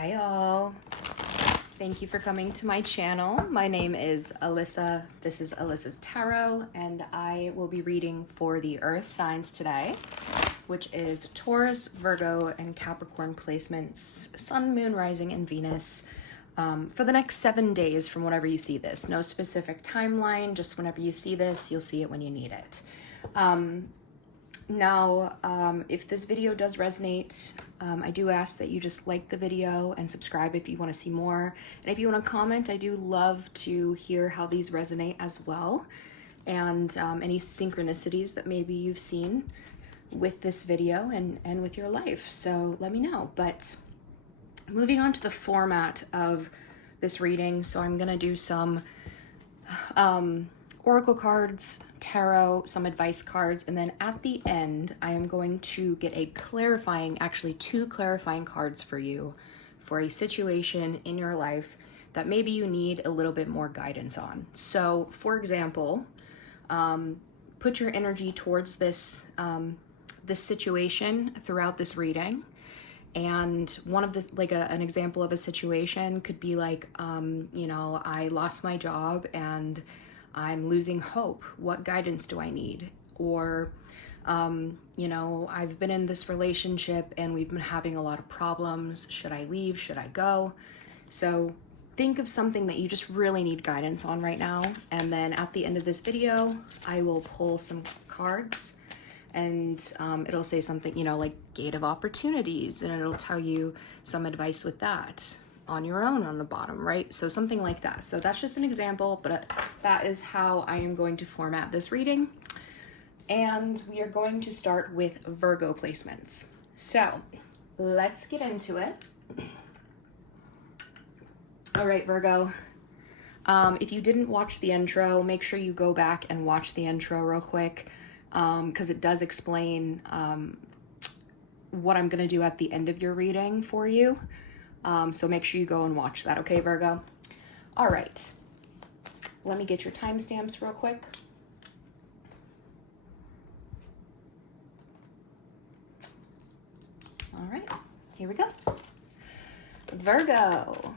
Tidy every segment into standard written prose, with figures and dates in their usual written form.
Hi all. Thank you for coming to my channel. My name is Alyssa. This is Alyssa's Tarot, and I will be reading for the Earth signs today, which is Taurus, Virgo, and Capricorn placements, Sun, Moon, Rising, and Venus for the next 7 days from whenever you see this. No specific timeline, just whenever you see this, you'll see it when you need it. If this video does resonate, I do ask that you just like the video and subscribe if you want to see more. And if you want to comment, I do love to hear how these resonate as well. And any synchronicities that maybe you've seen with this video and with your life. So let me know. But moving on to the format of this reading. So I'm going to do some oracle cards, tarot, some advice cards, and then at the end I am going to get actually two clarifying cards for you for a situation in your life that maybe you need a little bit more guidance on. So for example, put your energy towards this this situation throughout this reading. And one of an example of a situation could be like, I lost my job and I'm losing hope. What guidance do I need? Or, I've been in this relationship and we've been having a lot of problems. Should I leave? Should I go? So think of something that you just really need guidance on right now. And then at the end of this video, I will pull some cards and it'll say something, like Gate of Opportunities, and it'll tell you some advice with that on your own on the bottom, right? So something like that. So that's just an example, but that is how I am going to format this reading. And we are going to start with Virgo placements. So let's get into it. All right, Virgo. If you didn't watch the intro, make sure you go back and watch the intro real quick, because it does explain what I'm gonna do at the end of your reading for you. So make sure you go and watch that, okay, Virgo? All right, let me get your timestamps real quick. All right, here we go. Virgo,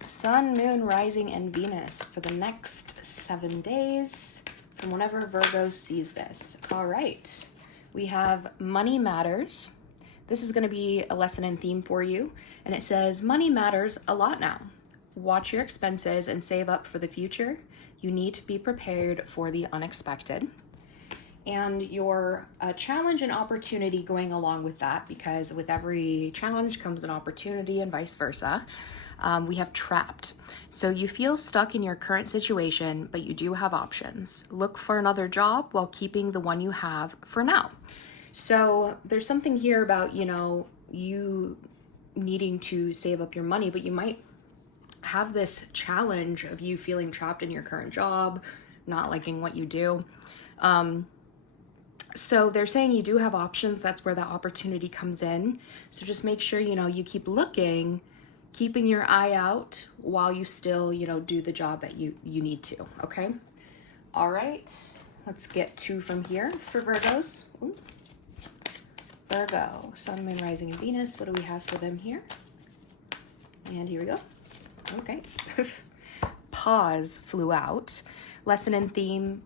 Sun, Moon, Rising, and Venus for the next 7 days from whenever Virgo sees this. All right, we have Money Matters. This is going to be a lesson and theme for you. And it says, money matters a lot now. Watch your expenses and save up for the future. You need to be prepared for the unexpected. And your challenge and opportunity going along with that, because with every challenge comes an opportunity and vice versa. We have trapped. So you feel stuck in your current situation, but you do have options. Look for another job while keeping the one you have for now. So there's something here about, you needing to save up your money, but you might have this challenge of you feeling trapped in your current job, not liking what you do. So they're saying you do have options. That's where the opportunity comes in. So just make sure, you keep looking, keeping your eye out while you still, do the job that you need to, okay? All right, let's get two from here for Virgos. Ooh. Virgo, Sun, Moon, Rising, and Venus. What do we have for them here? And here we go. Okay. Pause flew out. Lesson and theme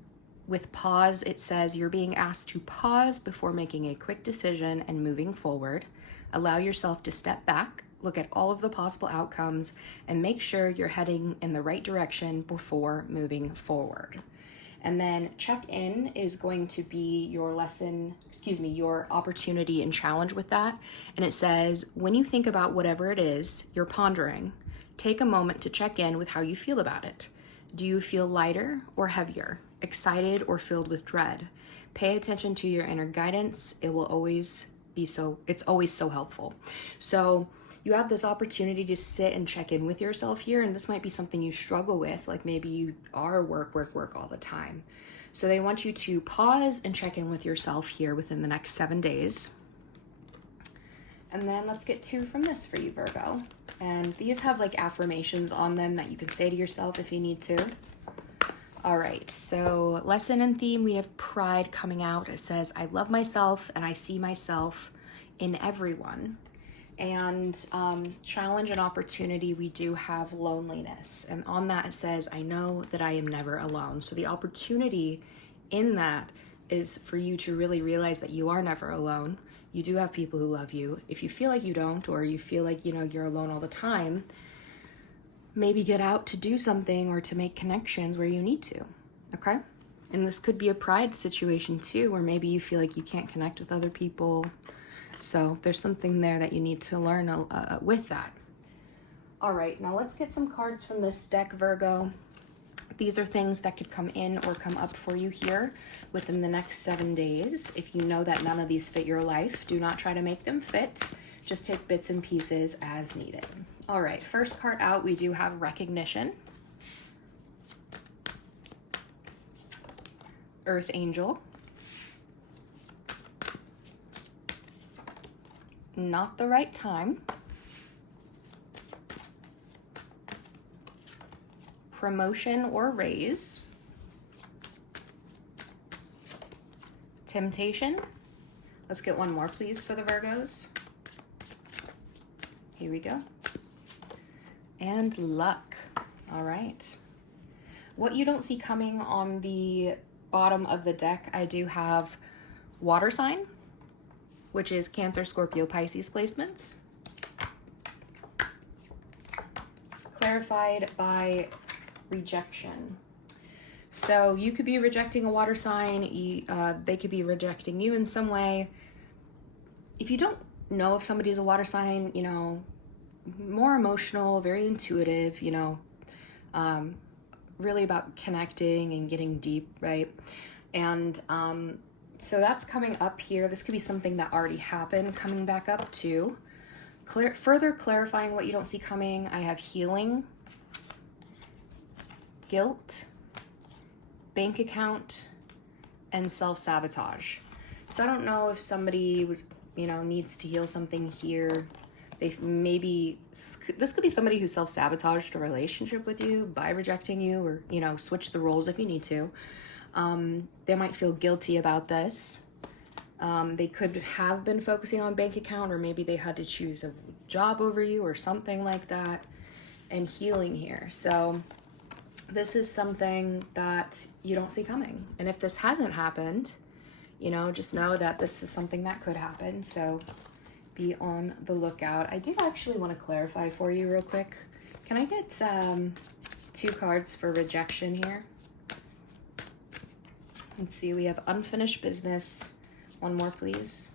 with pause, it says you're being asked to pause before making a quick decision and moving forward. Allow yourself to step back, look at all of the possible outcomes, and make sure you're heading in the right direction before moving forward. And then check-in is going to be your your opportunity and challenge with that. And it says, when you think about whatever it is you're pondering, take a moment to check in with how you feel about it. Do you feel lighter or heavier, excited or filled with dread? Pay attention to your inner guidance. It's always so helpful. So you have this opportunity to sit and check in with yourself here, and this might be something you struggle with, like maybe you are work all the time. So they want you to pause and check in with yourself here within the next 7 days. And then let's get two from this for you, Virgo. And these have like affirmations on them that you can say to yourself if you need to. All right, so lesson and theme, we have pride coming out. It says, I love myself and I see myself in everyone. And challenge and opportunity, we do have loneliness. And on that it says, I know that I am never alone. So the opportunity in that is for you to really realize that you are never alone. You do have people who love you. If you feel like you don't, or you feel like, you know, you're alone all the time, maybe get out to do something or to make connections where you need to, okay? And this could be a pride situation too, where maybe you feel like you can't connect with other people. So there's something there that you need to learn with that. All right, now let's get some cards from this deck, Virgo. These are things that could come in or come up for you here within the next 7 days. If you know that none of these fit your life, do not try to make them fit. Just take bits and pieces as needed. All right, first card out, we do have recognition. Earth Angel. Not the right time. Promotion or raise. Temptation. Let's get one more, please, for the Virgos. Here we go. And luck. All right. What you don't see coming on the bottom of the deck, I do have water sign, which is Cancer, Scorpio, Pisces placements. Clarified by rejection. So you could be rejecting a water sign, they could be rejecting you in some way. If you don't know if somebody's a water sign, you know, more emotional, very intuitive, you know, really about connecting and getting deep, right? And so that's coming up here. This could be something that already happened coming back up too. Further clarifying what you don't see coming, I have healing, guilt, bank account, and self-sabotage. So I don't know if somebody was, you know, needs to heal something here. They maybe, this could be somebody who self-sabotaged a relationship with you by rejecting you, or, you know, switch the roles if you need to. They might feel guilty about this. They could have been focusing on bank account, or maybe they had to choose a job over you or something like that, and healing here. So this is something that you don't see coming. And if this hasn't happened, you know, just know that this is something that could happen. So be on the lookout. I do actually want to clarify for you real quick. Can I get 2 cards for rejection here? Let's see, we have unfinished business. One more, please.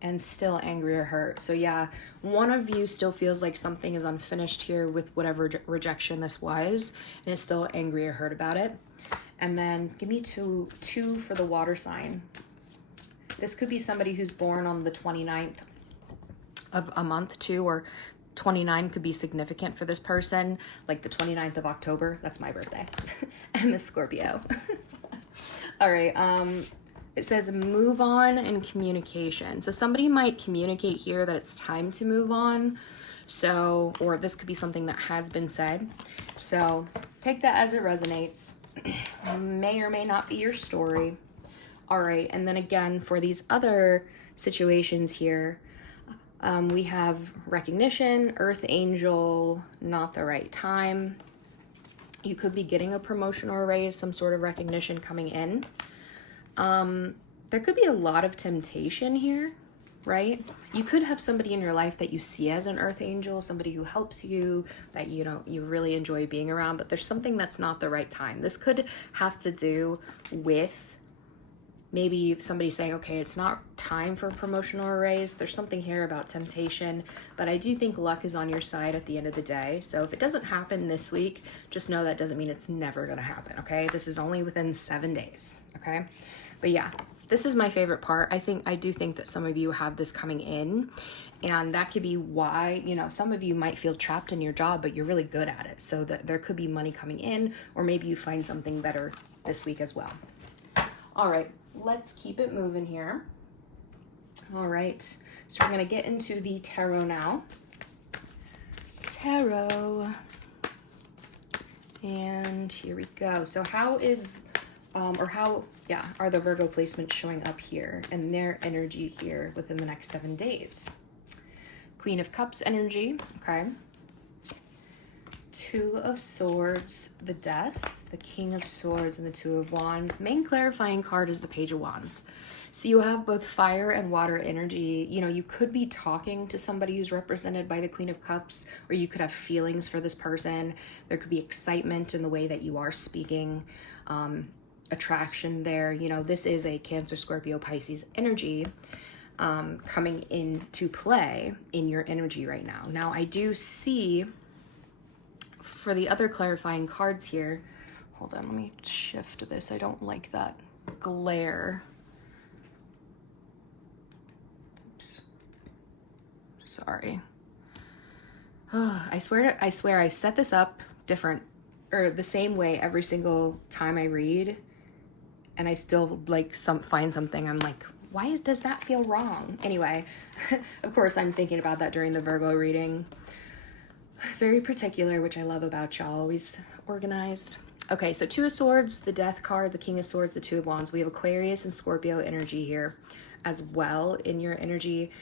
And still angry or hurt. So yeah, one of you still feels like something is unfinished here with whatever rejection this was, and is still angry or hurt about it. And then give me two for the water sign. This could be somebody who's born on the 29th of a month too, or 29 could be significant for this person, like the 29th of October. That's my birthday. I'm a Scorpio. All right, it says move on and communication. So somebody might communicate here that it's time to move on. So, or this could be something that has been said. So take that as it resonates. May or may not be your story. All right, and then again, for these other situations here, we have recognition, Earth Angel, not the right time. You could be getting a promotion or a raise, some sort of recognition coming in. There could be a lot of temptation here, right? You could have somebody in your life that you see as an Earth Angel, somebody who helps you, that you know you really enjoy being around, but there's something that's not the right time. This could have to do with maybe somebody saying, okay, it's not time for a promotion or a raise. There's something here about temptation, but I do think luck is on your side at the end of the day. So if it doesn't happen this week, just know that doesn't mean it's never gonna happen, okay? This is only within 7 days, okay? But yeah, this is my favorite part. I do think that some of you have this coming in, and that could be why, you know, some of you might feel trapped in your job, but you're really good at it. So that there could be money coming in, or maybe you find something better this week as well. All right, let's keep it moving here. All right, so we're gonna get into the tarot now. Tarot. And here we go. So how is, are the Virgo placements showing up here and their energy here within the next 7 days? Queen of Cups energy, okay. Two of Swords, the Death, the King of Swords, and the Two of Wands. Main clarifying card is the Page of Wands. So you have both fire and water energy. You know, you could be talking to somebody who's represented by the Queen of Cups, or you could have feelings for this person. There could be excitement in the way that you are speaking, attraction there. You know, this is a Cancer, Scorpio, Pisces energy coming into play in your energy right now. Now, I do see for the other clarifying cards here, hold on, let me shift this. I don't like that glare. Oops. Sorry. I swear I set this up different or the same way every single time I read, and I still like find something I'm like, why does that feel wrong? Anyway, of course I'm thinking about that during the Virgo reading. Very particular, which I love about y'all, always organized. Okay, so Two of Swords, the Death card, the King of Swords, the Two of Wands. We have Aquarius and Scorpio energy here as well in your energy.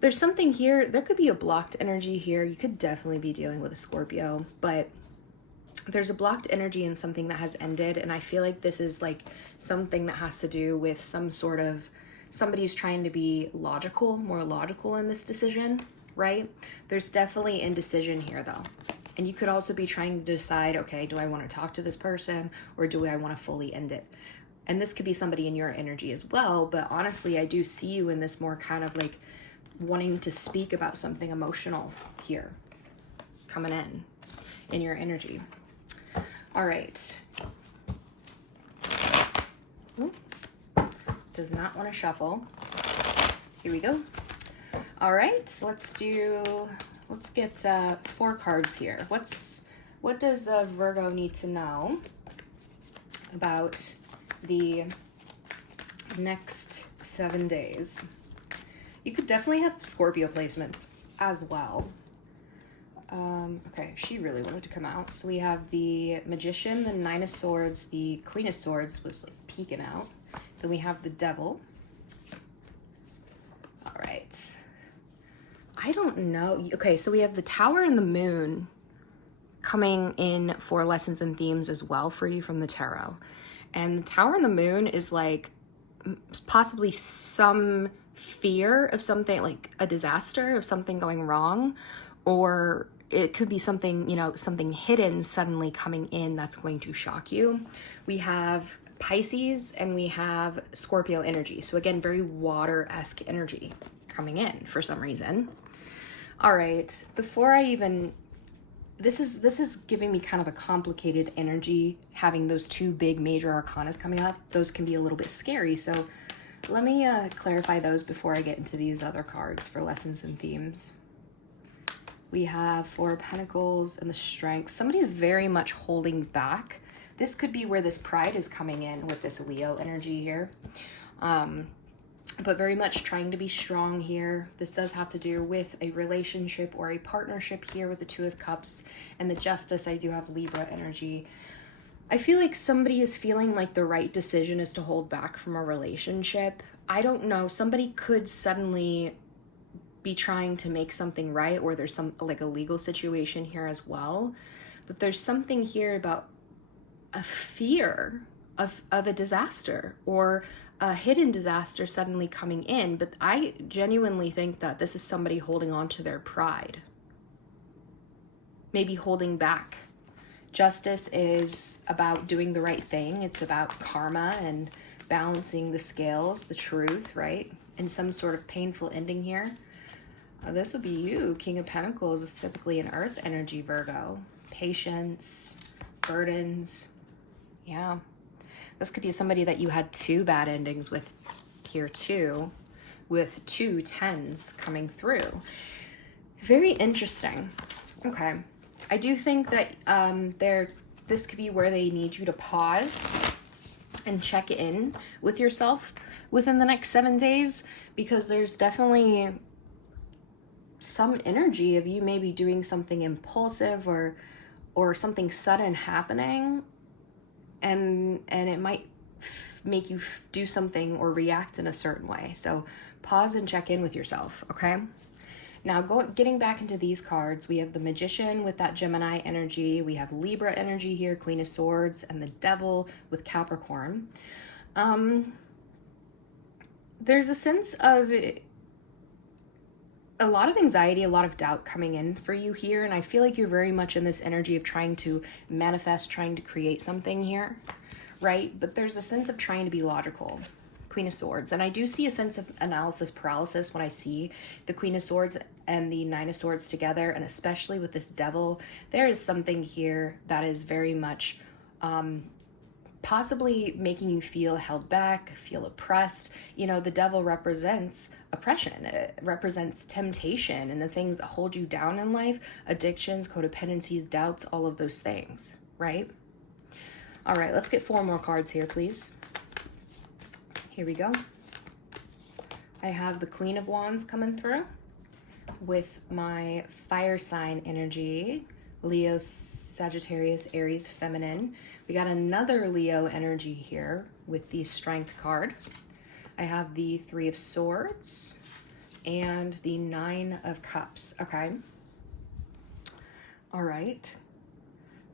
There's something here, there could be a blocked energy here. You could definitely be dealing with a Scorpio, but there's a blocked energy in something that has ended, and I feel like this is like something that has to do with some sort of, somebody's trying to be logical, more logical in this decision, right? There's definitely indecision here though. And you could also be trying to decide, okay, do I want to talk to this person or do I want to fully end it? And this could be somebody in your energy as well, but honestly, I do see you in this more kind of like wanting to speak about something emotional here, coming in your energy. All right. Ooh. Does not want to shuffle. Here we go. All right, let's get 4 cards here. What does Virgo need to know about the next 7 days? You could definitely have Scorpio placements as well. Okay, she really wanted to come out. So we have the Magician, the Nine of Swords, the Queen of Swords was like peeking out. Then we have the Devil. All right. I don't know. Okay, so we have the Tower and the Moon coming in for lessons and themes as well for you from the tarot. And the Tower and the Moon is like possibly some fear of something, like a disaster of something going wrong, or it could be something, you know, something hidden suddenly coming in that's going to shock you. We have Pisces and we have Scorpio energy. So again, very water-esque energy coming in for some reason. All right, before I even, this is giving me kind of a complicated energy, having those 2 big major arcanas coming up. Those can be a little bit scary. So let me clarify those before I get into these other cards for lessons and themes. We have 4 of Pentacles and the Strength. Somebody's very much holding back. This could be where this pride is coming in with this Leo energy here. But very much trying to be strong here. This does have to do with a relationship or a partnership here with the Two of Cups and the Justice. I do have Libra energy. I feel like somebody is feeling like the right decision is to hold back from a relationship. I don't know. Somebody could suddenly be trying to make something right, or there's some like a legal situation here as well. But there's something here about a fear of a disaster or a hidden disaster suddenly coming in. But I genuinely think that this is somebody holding on to their pride, maybe holding back. Justice is about doing the right thing. It's about karma and balancing the scales, the truth, right? And some sort of painful ending here. This would be you. King of Pentacles is typically an earth energy, Virgo. Patience, burdens. Yeah. This could be somebody that you had 2 bad endings with here too, with 2 10s coming through. Very interesting. Okay. I do think that this could be where they need you to pause and check in with yourself within the next 7 days, because there's definitely some energy of you maybe doing something impulsive or something sudden happening, and it might make you do something or react in a certain way. So pause and check in with yourself, okay? Now, getting back into these cards, we have the Magician with that Gemini energy. We have Libra energy here, Queen of Swords, and the Devil with Capricorn. There's a sense of a lot of anxiety, a lot of doubt coming in for you here. And I feel like you're very much in this energy of trying to manifest, trying to create something here, right? But there's a sense of trying to be logical. Queen of Swords. And I do see a sense of analysis paralysis when I see the Queen of Swords and the Nine of Swords together. And especially with this Devil, there is something here that is very much possibly making you feel held back, feel oppressed. You know, the Devil represents oppression. It represents temptation and the things that hold you down in life, addictions, codependencies, doubts, all of those things, right? All right, let's get 4 more cards here, please. Here we go. I have the Queen of Wands coming through with my fire sign energy, Leo, Sagittarius, Aries, feminine. We got another Leo energy here with the Strength card. I have the 3 of Swords and the 9 of Cups. Okay. All right.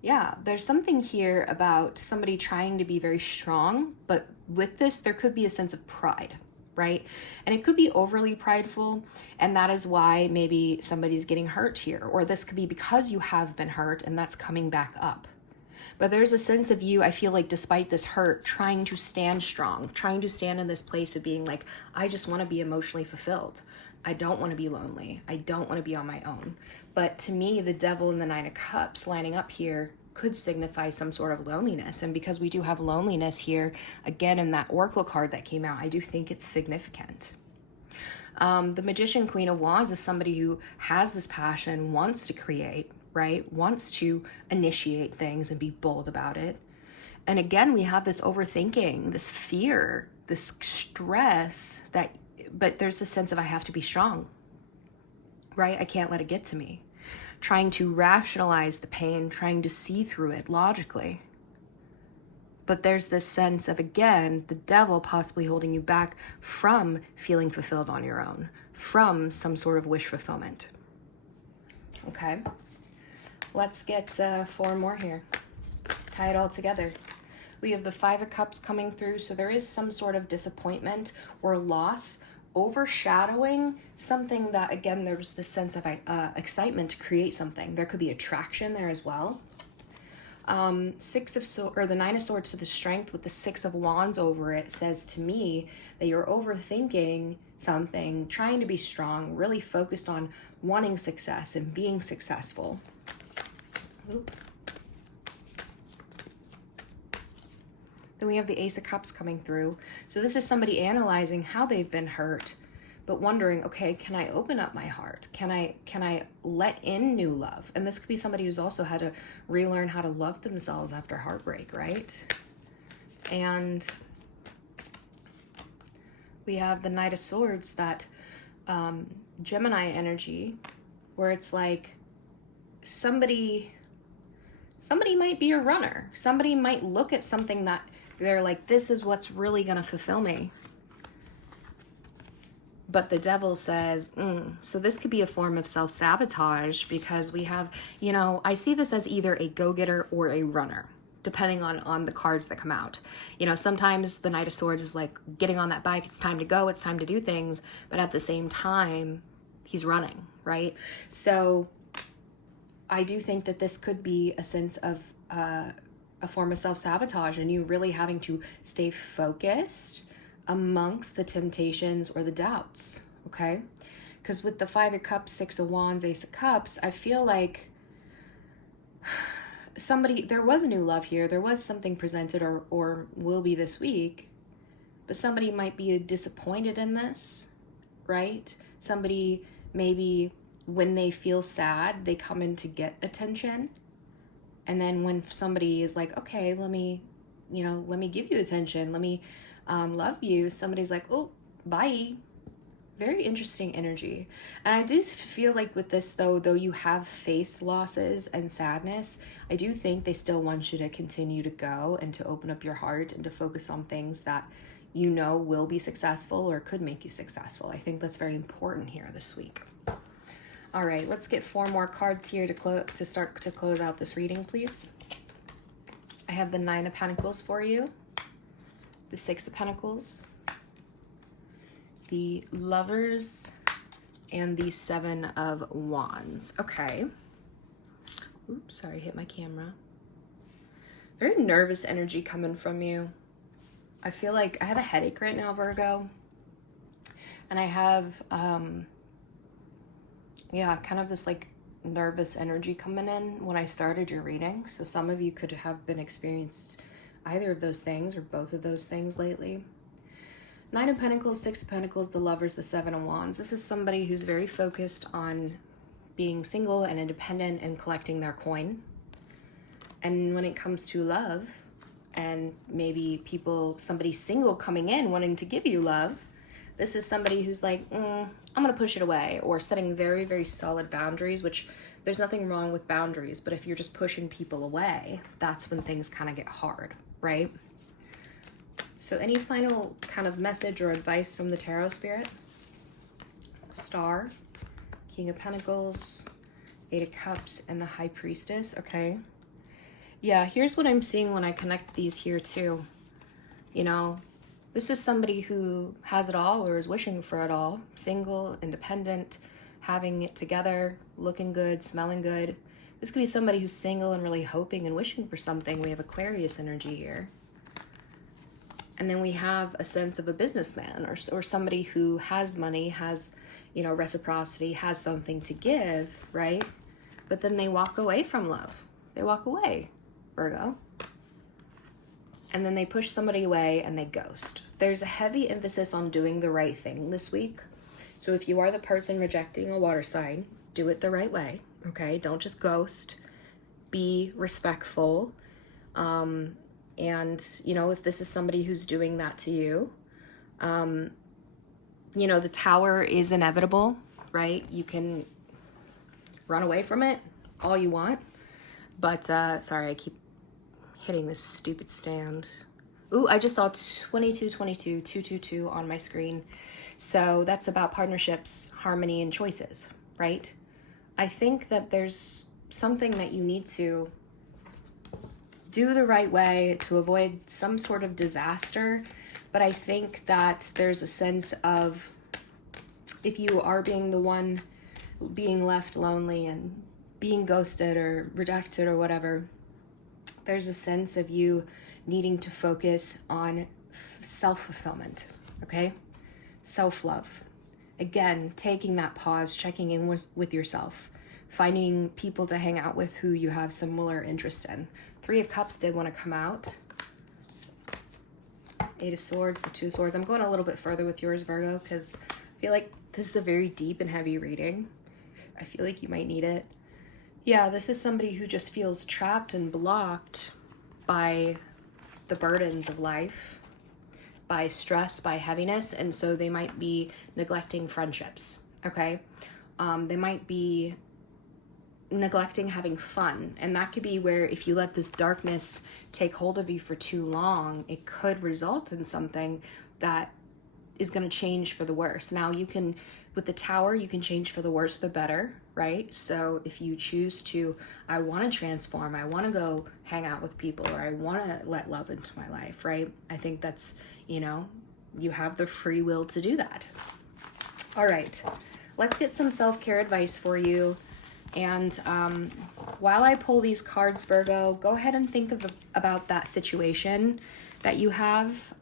Yeah, there's something here about somebody trying to be very strong, but with this, there could be a sense of pride, right? And it could be overly prideful, and that is why maybe somebody's getting hurt here, or this could be because you have been hurt and that's coming back up. But there's a sense of you, I feel like, despite this hurt, trying to stand strong, trying to stand in this place of being like, I just want to be emotionally fulfilled. I don't want to be lonely. I don't want to be on my own. But to me, the Devil and the 9 of Cups lining up here could signify some sort of loneliness. And because we do have loneliness here, again, in that Oracle card that came out, I do think it's significant. The Magician, Queen of Wands, is somebody who has this passion, wants to create, right? Wants to initiate things and be bold about it. And again, we have this overthinking, this fear, this stress but there's this sense of I have to be strong, right? I can't let it get to me. Trying to rationalize the pain, trying to see through it logically. But there's this sense of, again, the Devil possibly holding you back from feeling fulfilled on your own, from some sort of wish fulfillment. Okay, let's get 4 more here. Tie it all together. We have the 5 of Cups coming through, so there is some sort of disappointment or loss overshadowing something that, again, there's this sense of excitement to create something. There could be attraction there as well. The 9 of Swords to the Strength with the 6 of Wands over it says to me that you're overthinking something, trying to be strong, really focused on wanting success and being successful. Oop. Then we have the Ace of Cups coming through. So this is somebody analyzing how they've been hurt, but wondering, okay, can I open up my heart? Can I let in new love? And this could be somebody who's also had to relearn how to love themselves after heartbreak, right? And we have the Knight of Swords, that Gemini energy, where it's like somebody might be a runner. Somebody might look at something that they're like, this is what's really going to fulfill me. But the Devil says, so this could be a form of self-sabotage, because we have, you know, I see this as either a go-getter or a runner, depending on the cards that come out. You know, sometimes the Knight of Swords is like getting on that bike. It's time to go. It's time to do things. But at the same time, he's running, right? So I do think that this could be a sense of a form of self-sabotage, and you really having to stay focused amongst the temptations or the doubts, okay? Because with the 5 of Cups, 6 of Wands, Ace of Cups, I feel like there was new love here. There was something presented or will be this week, but somebody might be disappointed in this, right? Somebody maybe, when they feel sad, they come in to get attention. And then when somebody is like, okay, let me give you attention. Let me love you. Somebody's like, oh, bye. Very interesting energy. And I do feel like with this, though you have faced losses and sadness, I do think they still want you to continue to go and to open up your heart and to focus on things that you know will be successful or could make you successful. I think that's very important here this week. All right, let's get 4 more cards here to start to close out this reading, please. I have the 9 of Pentacles for you, the 6 of Pentacles, the Lovers, and the 7 of Wands. Okay. Oops, sorry, hit my camera. Very nervous energy coming from you. I feel like I have a headache right now, Virgo. And I have, yeah, kind of this like nervous energy coming in when I started your reading. So some of you could have been experienced either of those things or both of those things lately. 9 of Pentacles, 6 of Pentacles, the Lovers, the 7 of Wands. This is somebody who's very focused on being single and independent and collecting their coin. And when it comes to love, and maybe somebody single coming in wanting to give you love, this is somebody who's like, I'm gonna push it away, or setting very, very solid boundaries, which there's nothing wrong with boundaries, but if you're just pushing people away, that's when things kind of get hard, right? So any final kind of message or advice from the Tarot Spirit? Star, King of Pentacles, 8 of Cups, and the High Priestess. Okay. Yeah, here's what I'm seeing when I connect these here too. You know, this is somebody who has it all or is wishing for it all. Single, independent, having it together, looking good, smelling good. This could be somebody who's single and really hoping and wishing for something. We have Aquarius energy here. And then we have a sense of a businessman or somebody who has money, has, you know, reciprocity, has something to give, right? But then they walk away from love. They walk away, Virgo. And then they push somebody away and they ghost. There's a heavy emphasis on doing the right thing this week. So if you are the person rejecting a water sign, do it the right way, okay? Don't just ghost. Be respectful. And, you know, if this is somebody who's doing that to you, you know, the tower is inevitable, right? You can run away from it all you want. But, sorry, I keep hitting this stupid stand. Ooh, I just saw 2222, 222 on my screen. So that's about partnerships, harmony, and choices, right? I think that there's something that you need to do the right way to avoid some sort of disaster. But I think that there's a sense of, if you are being the one being left lonely and being ghosted or rejected or whatever, there's a sense of you needing to focus on self-fulfillment, okay? Self-love. Again, taking that pause, checking in with yourself, finding people to hang out with who you have similar interest in. 3 of Cups did want to come out. 8 of Swords, the 2 of Swords. I'm going a little bit further with yours, Virgo, because I feel like this is a very deep and heavy reading. I feel like you might need it. Yeah, this is somebody who just feels trapped and blocked by the burdens of life, by stress, by heaviness, and so they might be neglecting friendships, okay? They might be neglecting having fun, and that could be where if you let this darkness take hold of you for too long, it could result in something that is going to change for the worse. Now you can, with the Tower, you can change for the worse or the better, right? So if you choose to, I want to transform, I want to go hang out with people, or I want to let love into my life, right? I think that's, you know, you have the free will to do that. All right, let's get some self-care advice for you. And while I pull these cards, Virgo, go ahead and think about that situation that you have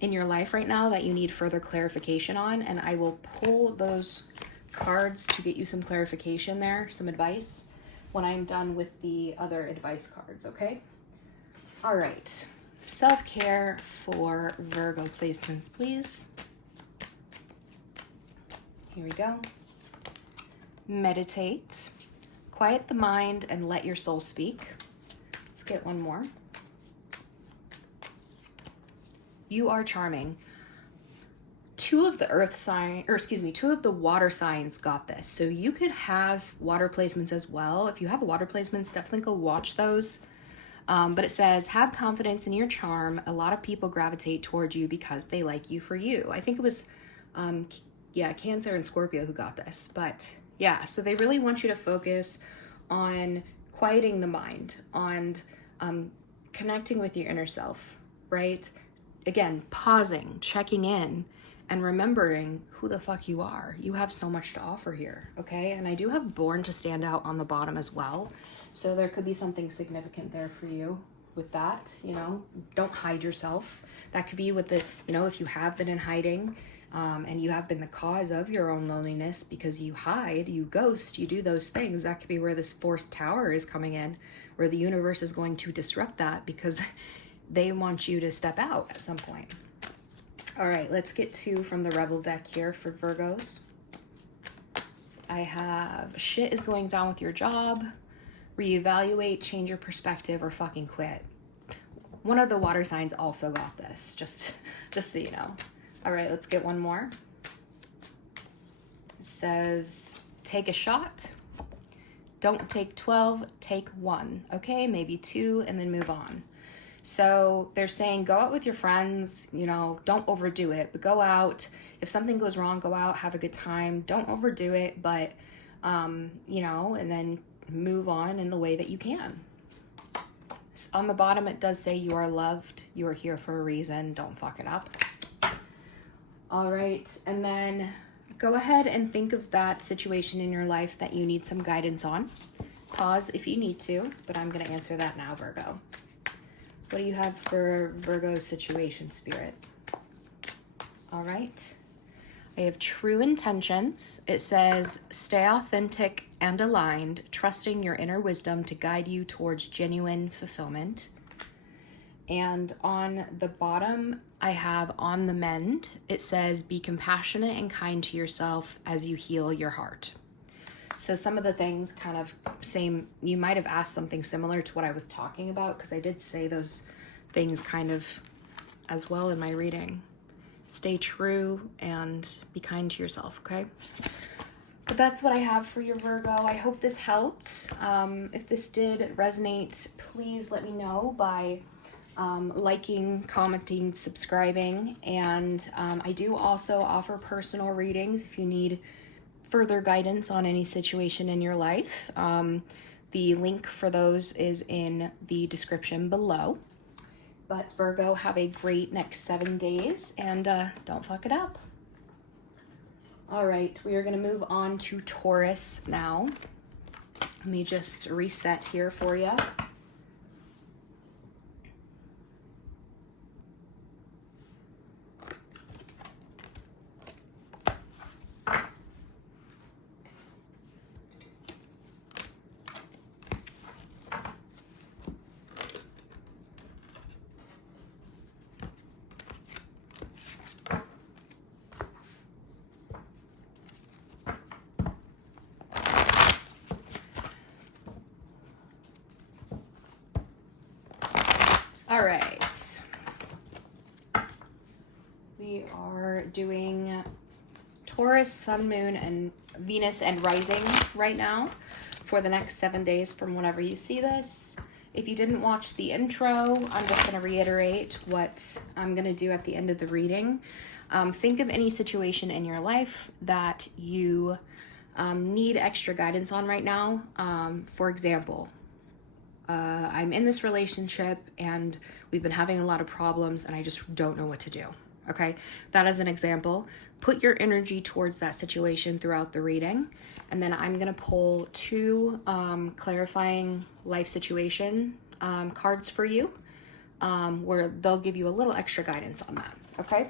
in your life right now that you need further clarification on. And I will pull those cards to get you some clarification there, some advice, when I'm done with the other advice cards, okay? All right, self-care for Virgo placements, please. Here we go. Meditate. Quiet the mind and let your soul speak. Let's get one more. You are charming. 2 of the earth sign, or excuse me, 2 of the water signs got this. So you could have water placements as well. If you have water placements, definitely go watch those. But it says, have confidence in your charm. A lot of people gravitate towards you because they like you for you. I think it was, yeah, Cancer and Scorpio who got this. But Yeah, so they really want you to focus on quieting the mind, on connecting with your inner self, right? Again, pausing, checking in, and remembering who the fuck you are. You have so much to offer here, okay? And I do have Born to Stand Out on the bottom as well. So there could be something significant there for you with that, you know? Don't hide yourself. That could be with the, you know, if you have been in hiding, and you have been the cause of your own loneliness because you hide, you ghost, you do those things. That could be where this forced tower is coming in, where the universe is going to disrupt that because they want you to step out at some point. All right, let's get to from the Rebel deck here for Virgos. I have shit is going down with your job, reevaluate, change your perspective, or fucking quit. One of the water signs also got this, just so you know. All right, let's get one more. It says, take a shot. Don't take 12, take 1. Okay, maybe 2, and then move on. So they're saying go out with your friends, you know, don't overdo it, but go out. If something goes wrong, go out, have a good time. Don't overdo it, but, you know, and then move on in the way that you can. On the bottom, it does say you are loved. You are here for a reason. Don't fuck it up. All right, and then go ahead and think of that situation in your life that you need some guidance on. Pause if you need to, but I'm going to answer that now, Virgo. What do you have for Virgo's situation, Spirit? All right. I have true intentions. It says, stay authentic and aligned, trusting your inner wisdom to guide you towards genuine fulfillment. And on the bottom, I have on the mend. It says, be compassionate and kind to yourself as you heal your heart. So some of the things kind of same, you might have asked something similar to what I was talking about, because I did say those things kind of as well in my reading. Stay true and be kind to yourself, okay? But that's what I have for your Virgo. I hope this helped. If this did resonate, please let me know by liking, commenting, subscribing. And I do also offer personal readings if you need further guidance on any situation in your life. The link for those is in the description below. But Virgo, have a great next 7 days and don't fuck it up. All right, we are going to move on to Taurus now. Let me just reset here for you. All right, we are doing Taurus, Sun, Moon, and Venus and Rising right now for the next 7 days from whenever you see this. If you didn't watch the intro, I'm just going to reiterate what I'm going to do at the end of the reading. Think of any situation in your life that you need extra guidance on right now. For example, I'm in this relationship and we've been having a lot of problems and I just don't know what to do. Okay, that is an example. Put your energy towards that situation throughout the reading. And then I'm going to pull 2 clarifying life situation cards for you where they'll give you a little extra guidance on that. Okay.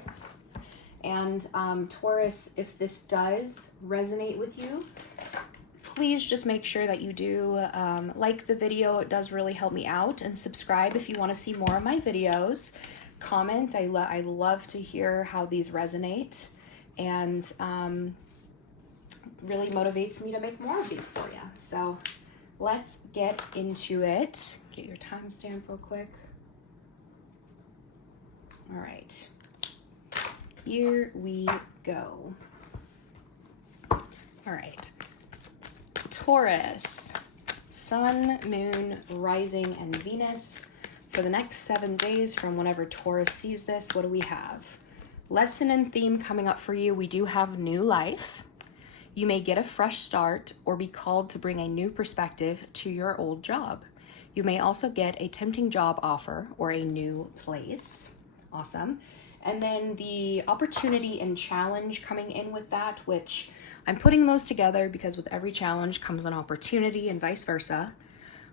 And Taurus, if this does resonate with you, please just make sure that you do like the video. It does really help me out. And subscribe if you want to see more of my videos. Comment. I love to hear how these resonate. And really motivates me to make more of these for you. So let's get into it. Get your timestamp real quick. All right. Here we go. All right. Taurus, Sun, Moon, Rising, and Venus. For the next 7 days from whenever Taurus sees this, what do we have? Lesson and theme coming up for you. We do have new life. You may get a fresh start or be called to bring a new perspective to your old job. You may also get a tempting job offer or a new place. Awesome. And then the opportunity and challenge coming in with that, which I'm putting those together because with every challenge comes an opportunity and vice versa.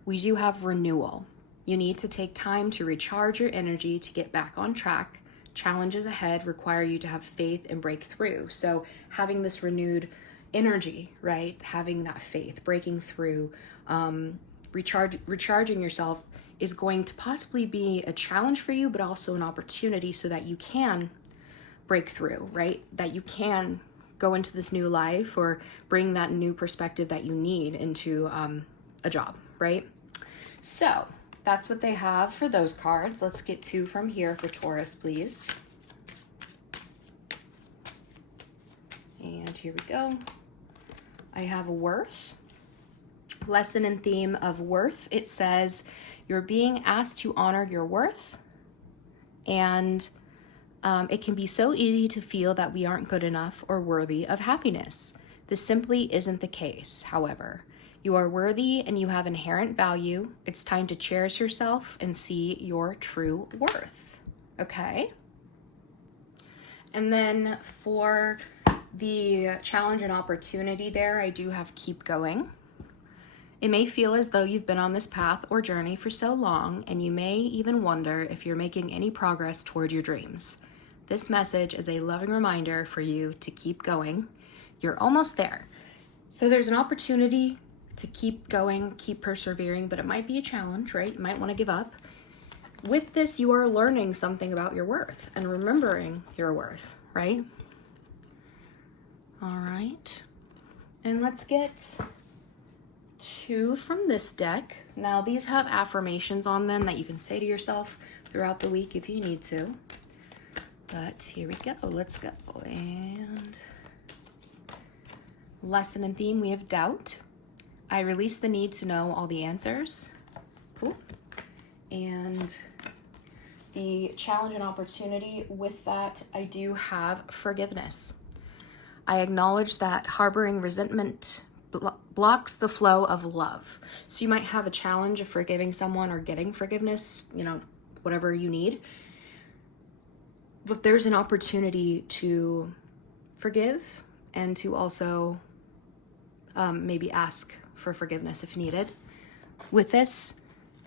We do have renewal. You need to take time to recharge your energy to get back on track. Challenges ahead require you to have faith and break through. So having this renewed energy, right? Having that faith, breaking through, recharging yourself is going to possibly be a challenge for you, but also an opportunity so that you can break through, right? That you can go into this new life or bring that new perspective that you need into a job, right? So that's what they have for those cards. Let's get 2 from here for Taurus, please. And here we go. I have worth. Lesson and theme of worth. It says, you're being asked to honor your worth, and it can be so easy to feel that we aren't good enough or worthy of happiness. This simply isn't the case, however. You are worthy and you have inherent value. It's time to cherish yourself and see your true worth. Okay? And then for the challenge and opportunity there, I do have keep going. It may feel as though you've been on this path or journey for so long, and you may even wonder if you're making any progress toward your dreams. This message is a loving reminder for you to keep going. You're almost there. So there's an opportunity to keep going, keep persevering, but it might be a challenge, right? You might want to give up. With this, you are learning something about your worth and remembering your worth, right? All right. And let's get 2 from this deck. Now, these have affirmations on them that you can say to yourself throughout the week if you need to. But here we go. Let's go. And lesson and theme, we have doubt. I release the need to know all the answers. Cool. And the challenge and opportunity with that, I do have forgiveness. I acknowledge that harboring resentment blocks the flow of love. So you might have a challenge of forgiving someone or getting forgiveness, whatever you need. But there's an opportunity to forgive and to also maybe ask for forgiveness if needed with this.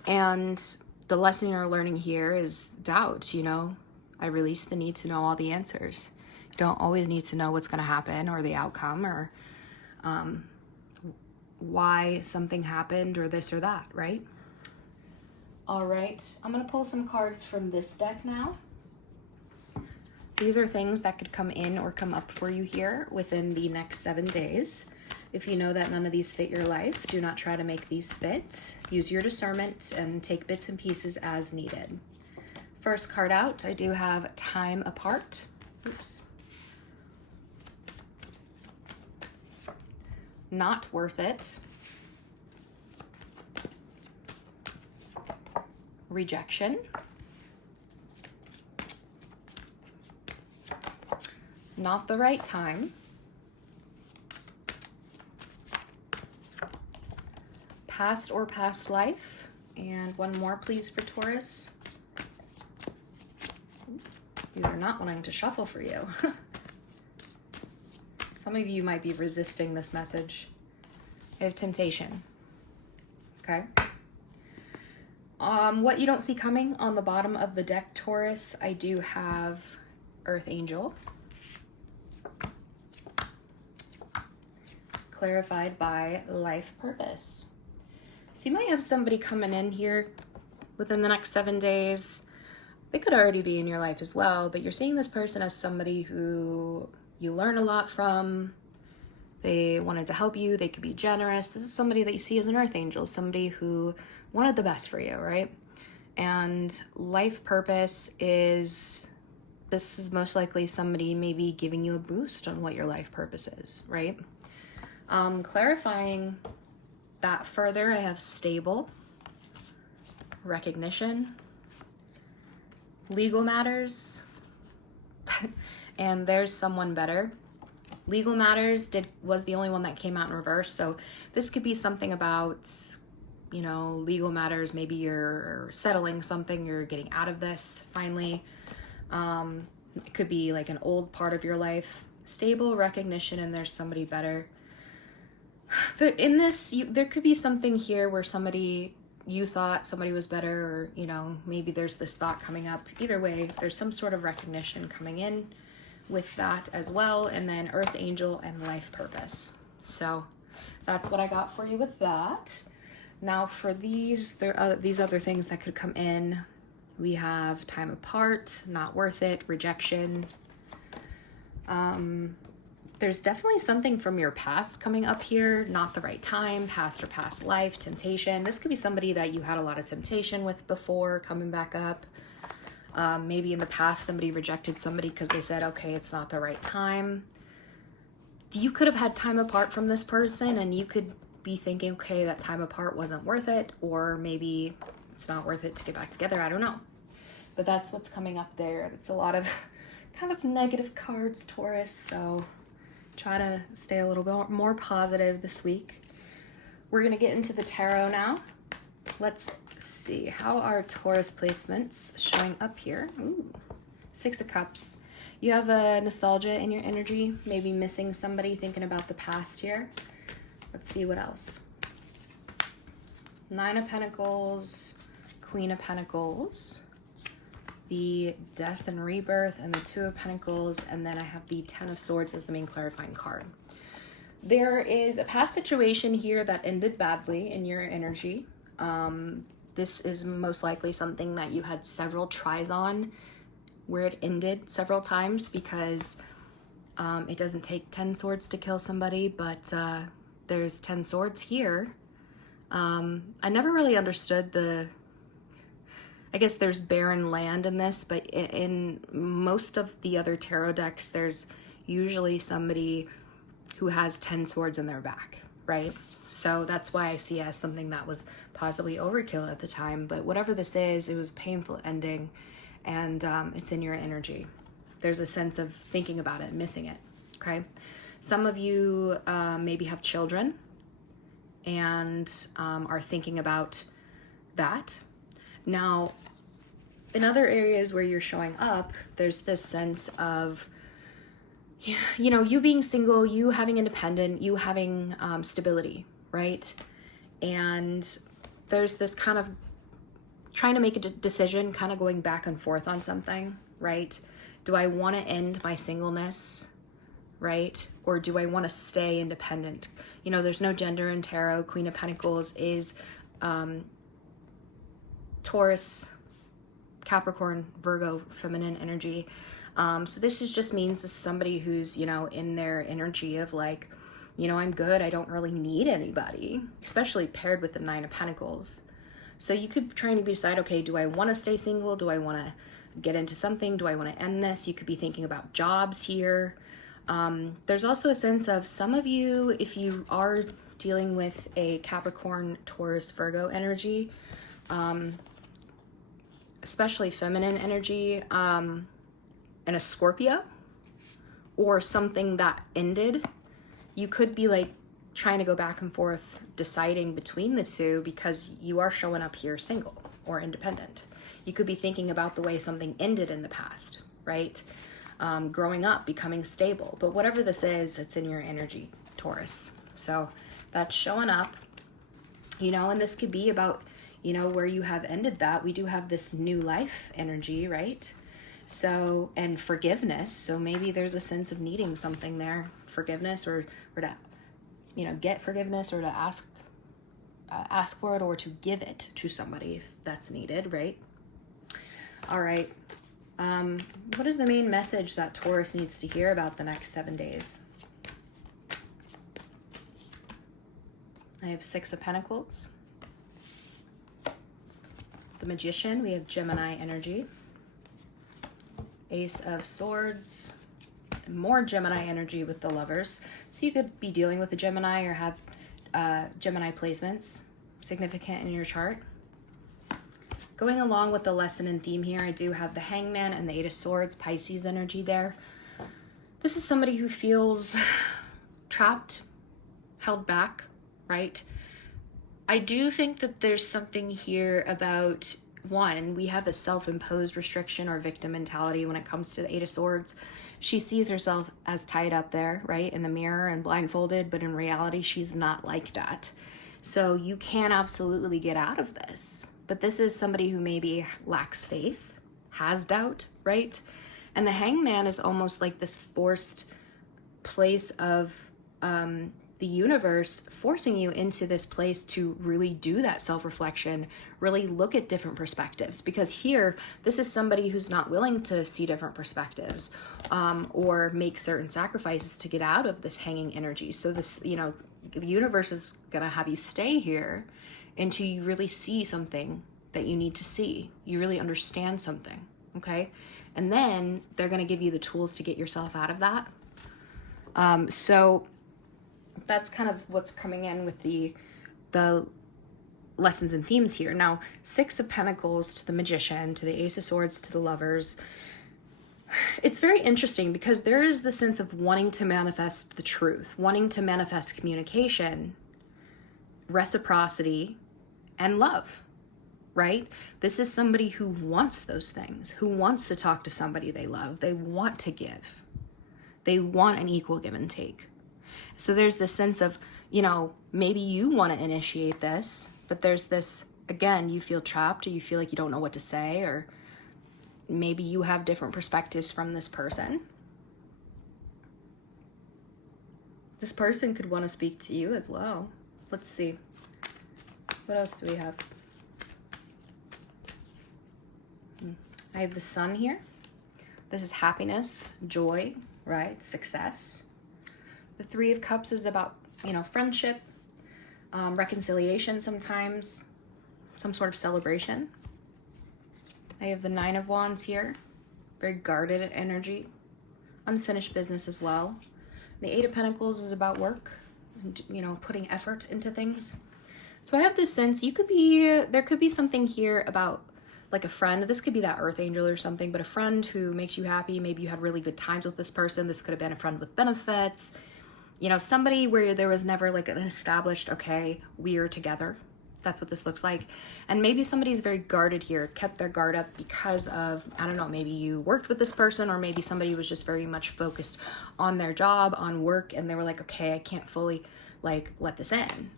And the lesson you're learning here is doubt. I release the need to know all the answers. You don't always need to know what's going to happen or the outcome or why something happened or this or that, right? All right, I'm going to pull some cards from this deck now. These are things that could come in or come up for you here within the next 7 days. If you know that none of these fit your life, do not try to make these fit. Use your discernment and take bits and pieces as needed. First card out, I do have time apart. Oops. Not worth it. Rejection. Not the right time. Past or past life. And one more, please, for Taurus. These are not wanting to shuffle for you. Some of you might be resisting this message. I have temptation. Okay. What you don't see coming on the bottom of the deck, Taurus, I do have Earth Angel. Clarified by life purpose. So you might have somebody coming in here within the next 7 days. They could already be in your life as well, but you're seeing this person as somebody who you learn a lot from. They wanted to help you. They could be generous. This is somebody that you see as an earth angel, somebody who wanted the best for you, right? And life purpose is, this is most likely somebody maybe giving you a boost on what your life purpose is, right? Clarifying that further, I have stable, recognition, legal matters, and there's someone better. Legal matters was the only one that came out in reverse. So this could be something about, you know, legal matters. Maybe you're settling something, you're getting out of this finally. It could be like an old part of your life. Stable recognition, and there's somebody better. In this, there could be something here where you thought somebody was better, or, you know, maybe there's this thought coming up. Either way, there's some sort of recognition coming in with that as well. And then Earth Angel and life purpose. So that's what I got for you with that. Now for these other things that could come in, we have time apart, not worth it, rejection. There's definitely something from your past coming up here, not the right time, past or past life, temptation. This could be somebody that you had a lot of temptation with before coming back up. Maybe in the past somebody rejected somebody because they said, okay, it's not the right time. You could have had time apart from this person, and you could be thinking, okay, that time apart wasn't worth it, or maybe it's not worth it to get back together. I don't know. But that's what's coming up there. It's a lot of kind of negative cards, Taurus, so try to stay a little bit more positive this week. We're going to get into the tarot now. Let's see. How are Taurus placements showing up here? Ooh, Six of Cups. You have a nostalgia in your energy, maybe missing somebody, thinking about the past here. Let's see what else. Nine of Pentacles, Queen of Pentacles, the Death and Rebirth, and the Two of Pentacles, and then I have the Ten of Swords as the main clarifying card. There is a past situation here that ended badly in your energy. This is most likely something that you had several tries on where it ended several times, because it doesn't take 10 swords to kill somebody, but there's 10 swords here. I never really understood I guess there's barren land in this, but in most of the other tarot decks, there's usually somebody who has 10 swords in their back, right? So that's why I see it as something that was possibly overkill at the time. But whatever this is, it was a painful ending, and it's in your energy. There's a sense of thinking about it, missing it, okay? Some of you maybe have children and are thinking about that. Now, in other areas where you're showing up, there's this sense of, you know, you being single, you having independent, you having stability, right? And there's this kind of trying to make a decision, kind of going back and forth on something, right? Do I want to end my singleness, right? Or do I want to stay independent? You know, there's no gender in tarot. Queen of Pentacles is Taurus, Capricorn, Virgo, feminine energy. So this just means this is somebody who's, you know, in their energy of like, you know, I'm good. I don't really need anybody, especially paired with the Nine of Pentacles. So you could be trying to decide, okay, do I want to stay single? Do I want to get into something? Do I want to end this? You could be thinking about jobs here. There's also a sense of some of you, if you are dealing with a Capricorn, Taurus, Virgo energy, especially feminine energy, and a Scorpio, or something that ended, you could be like trying to go back and forth deciding between the two, because you are showing up here single or independent. You could be thinking about the way something ended in the past, right? Growing up, becoming stable. But whatever this is, it's in your energy, Taurus. So that's showing up, you know, and this could be about, you know, where you have ended that. We do have this new life energy, right? So, and forgiveness. So maybe there's a sense of needing something there, forgiveness, or to, you know, get forgiveness, or to ask for it, or to give it to somebody if that's needed, right? All right. What is the main message that Taurus needs to hear about the next 7 days? I have Six of Pentacles. The Magician, we have Gemini energy. Ace of Swords, more Gemini energy with the Lovers. So you could be dealing with a Gemini or have Gemini placements significant in your chart. Going along with the lesson and theme here, I do have the Hangman and the Eight of Swords, Pisces energy there. This is somebody who feels trapped, held back, right? I do think that there's something here about, one, we have a self-imposed restriction or victim mentality when it comes to the Eight of Swords. She sees herself as tied up there, right, in the mirror and blindfolded, but in reality, she's not like that. So you can absolutely get out of this. But this is somebody who maybe lacks faith, has doubt, right? And the Hangman is almost like this forced place of the universe forcing you into this place to really do that self-reflection, really look at different perspectives. Because here, this is somebody who's not willing to see different perspectives or make certain sacrifices to get out of this hanging energy. So this, you know, the universe is gonna have you stay here until you really see something that you need to see. You really understand something, okay? And then they're gonna give you the tools to get yourself out of that. So that's kind of what's coming in with the lessons and themes here. Now, Six of Pentacles to the Magician, to the Ace of Swords, to the Lovers. It's very interesting because there is the sense of wanting to manifest the truth, wanting to manifest communication, reciprocity, and love, right? This is somebody who wants those things, who wants to talk to somebody they love. They want to give. They want an equal give and take. So there's this sense of, you know, maybe you want to initiate this, but there's this, again, you feel trapped or you feel like you don't know what to say, or maybe you have different perspectives from this person. This person could want to speak to you as well. Let's see. What else do we have? I have the Sun here. This is happiness, joy, right? Success. The Three of Cups is about, you know, friendship, reconciliation sometimes, some sort of celebration. I have the Nine of Wands here, very guarded energy, unfinished business as well. The Eight of Pentacles is about work and, you know, putting effort into things. So I have this sense there could be something here about like a friend. This could be that Earth Angel or something, but a friend who makes you happy. Maybe you had really good times with this person. This could have been a friend with benefits. You know, somebody where there was never like an established, okay, we are together. That's what this looks like. And maybe somebody's very guarded here, kept their guard up because of, I don't know, maybe you worked with this person, or maybe somebody was just very much focused on their job, on work, and they were like, okay, I can't fully like let this in.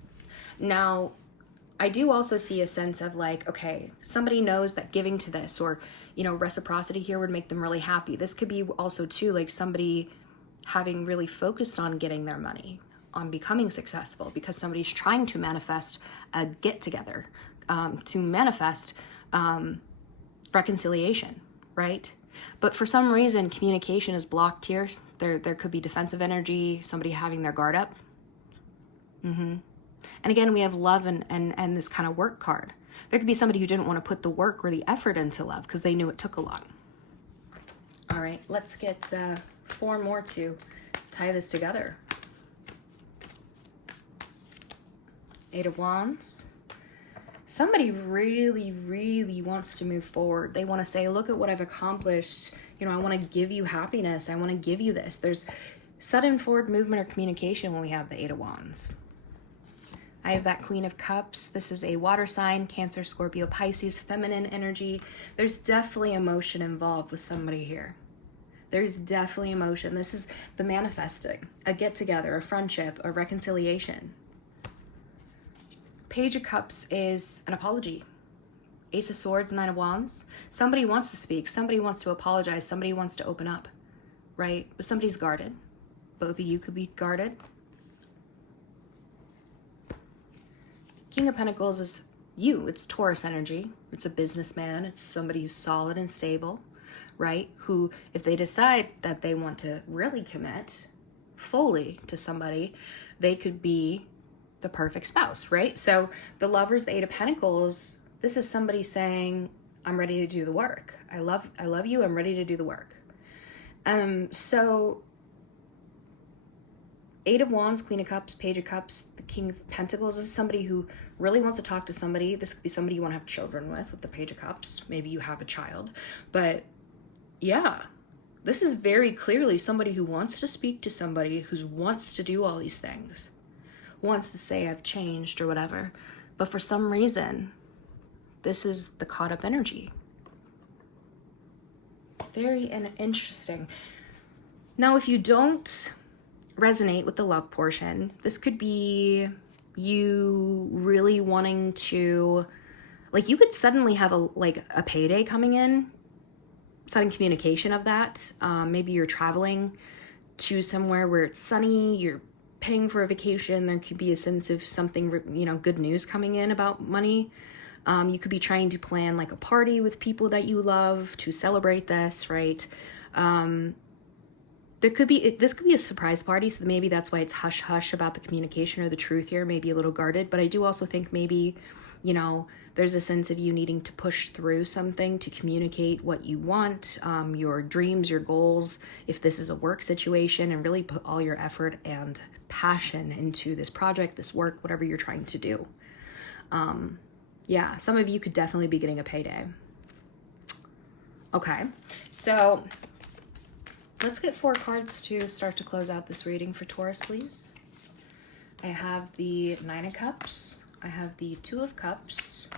Now, I do also see a sense of like, okay, somebody knows that giving to this, or, you know, reciprocity here would make them really happy. This could be also too like somebody having really focused on getting their money, on becoming successful, because somebody's trying to manifest a get together, to manifest reconciliation, right? But for some reason, communication is blocked here. There could be defensive energy, somebody having their guard up. And again, we have love and this kind of work card. There could be somebody who didn't want to put the work or the effort into love because they knew it took a lot. All right, let's get 4 more to tie this together. Eight of Wands. Somebody really, really wants to move forward. They want to say, look at what I've accomplished. You know, I want to give you happiness. I want to give you this. There's sudden forward movement or communication when we have the Eight of Wands. I have that Queen of Cups. This is a water sign, Cancer, Scorpio, Pisces, feminine energy. There's definitely emotion involved with somebody here. There's definitely emotion. This is the manifesting, a get-together, a friendship, a reconciliation. Page of Cups is an apology. Ace of Swords, Nine of Wands. Somebody wants to speak. Somebody wants to apologize. Somebody wants to open up, right? But somebody's guarded. Both of you could be guarded. King of Pentacles is you. It's Taurus energy. It's a businessman. It's somebody who's solid and stable, right? Who, if they decide that they want to really commit fully to somebody, they could be the perfect spouse, right? So the Lovers, the Eight of Pentacles, this is somebody saying, I'm ready to do the work. I love you. I'm ready to do the work. So Eight of Wands, Queen of Cups, Page of Cups, the King of Pentacles. This is somebody who really wants to talk to somebody. This could be somebody you want to have children with the Page of Cups. Maybe you have a child. But yeah, This is very clearly somebody who wants to speak to somebody who wants to do all these things, wants to say I've changed or whatever. But for some reason, this is the caught up energy. Very interesting. Now, if you don't resonate with the love portion, this could be you really wanting to, like, you could suddenly have a payday coming in, sudden communication of that. Maybe you're traveling to somewhere where it's sunny, you're paying for a vacation, there could be a sense of something, you know, good news coming in about money. You could be trying to plan like a party with people that you love to celebrate this, right? This could be a surprise party, so maybe that's why it's hush hush about the communication or the truth here, maybe a little guarded. But I do also think maybe, you know, there's a sense of you needing to push through something to communicate what you want, your dreams, your goals, if this is a work situation, and really put all your effort and passion into this project, this work, whatever you're trying to do. Yeah, some of you could definitely be getting a payday. Okay, so let's get 4 cards to start to close out this reading for Taurus, please. I have the 9 of Cups, I have the 2 of Cups,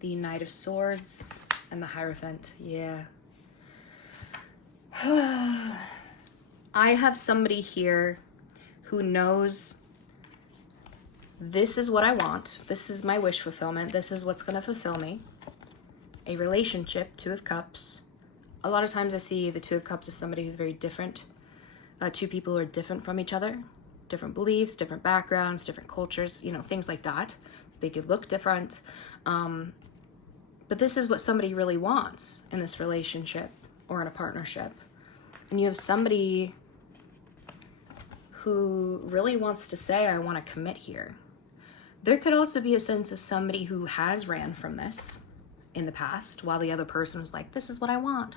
the Knight of Swords, and the Hierophant. Yeah. I have somebody here who knows this is what I want. This is my wish fulfillment. This is what's going to fulfill me. A relationship, 2 of Cups. A lot of times I see the 2 of Cups as somebody who's very different. 2 people who are different from each other. Different beliefs, different backgrounds, different cultures, you know, things like that. They could look different. But this is what somebody really wants in this relationship or in a partnership. And you have somebody who really wants to say, I want to commit here. There could also be a sense of somebody who has ran from this in the past while the other person was like, this is what I want.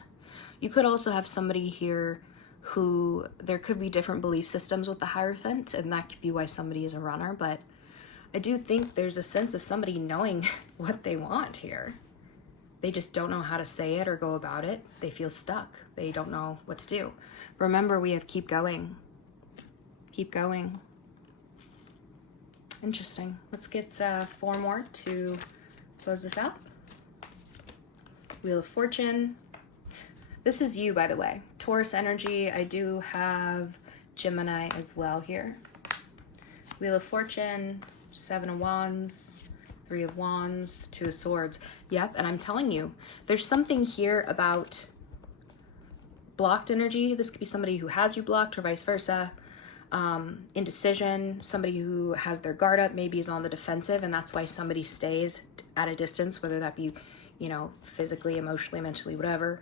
You could also have somebody here who, there could be different belief systems with the Hierophant, and that could be why somebody is a runner. But I do think there's a sense of somebody knowing what they want here. They just don't know how to say it or go about it. They feel stuck. They don't know what to do. Remember, we have keep going. Keep going. Interesting. Let's get 4 more to close this out. Wheel of Fortune. This is you, by the way. Taurus energy. I do have Gemini as well here. Wheel of Fortune, 7 of Wands, 3 of Wands, 2 of Swords. Yep, and I'm telling you, there's something here about blocked energy. This could be somebody who has you blocked or vice versa. Indecision, somebody who has their guard up, maybe is on the defensive, and that's why somebody stays at a distance, whether that be, you know, physically, emotionally, mentally, whatever.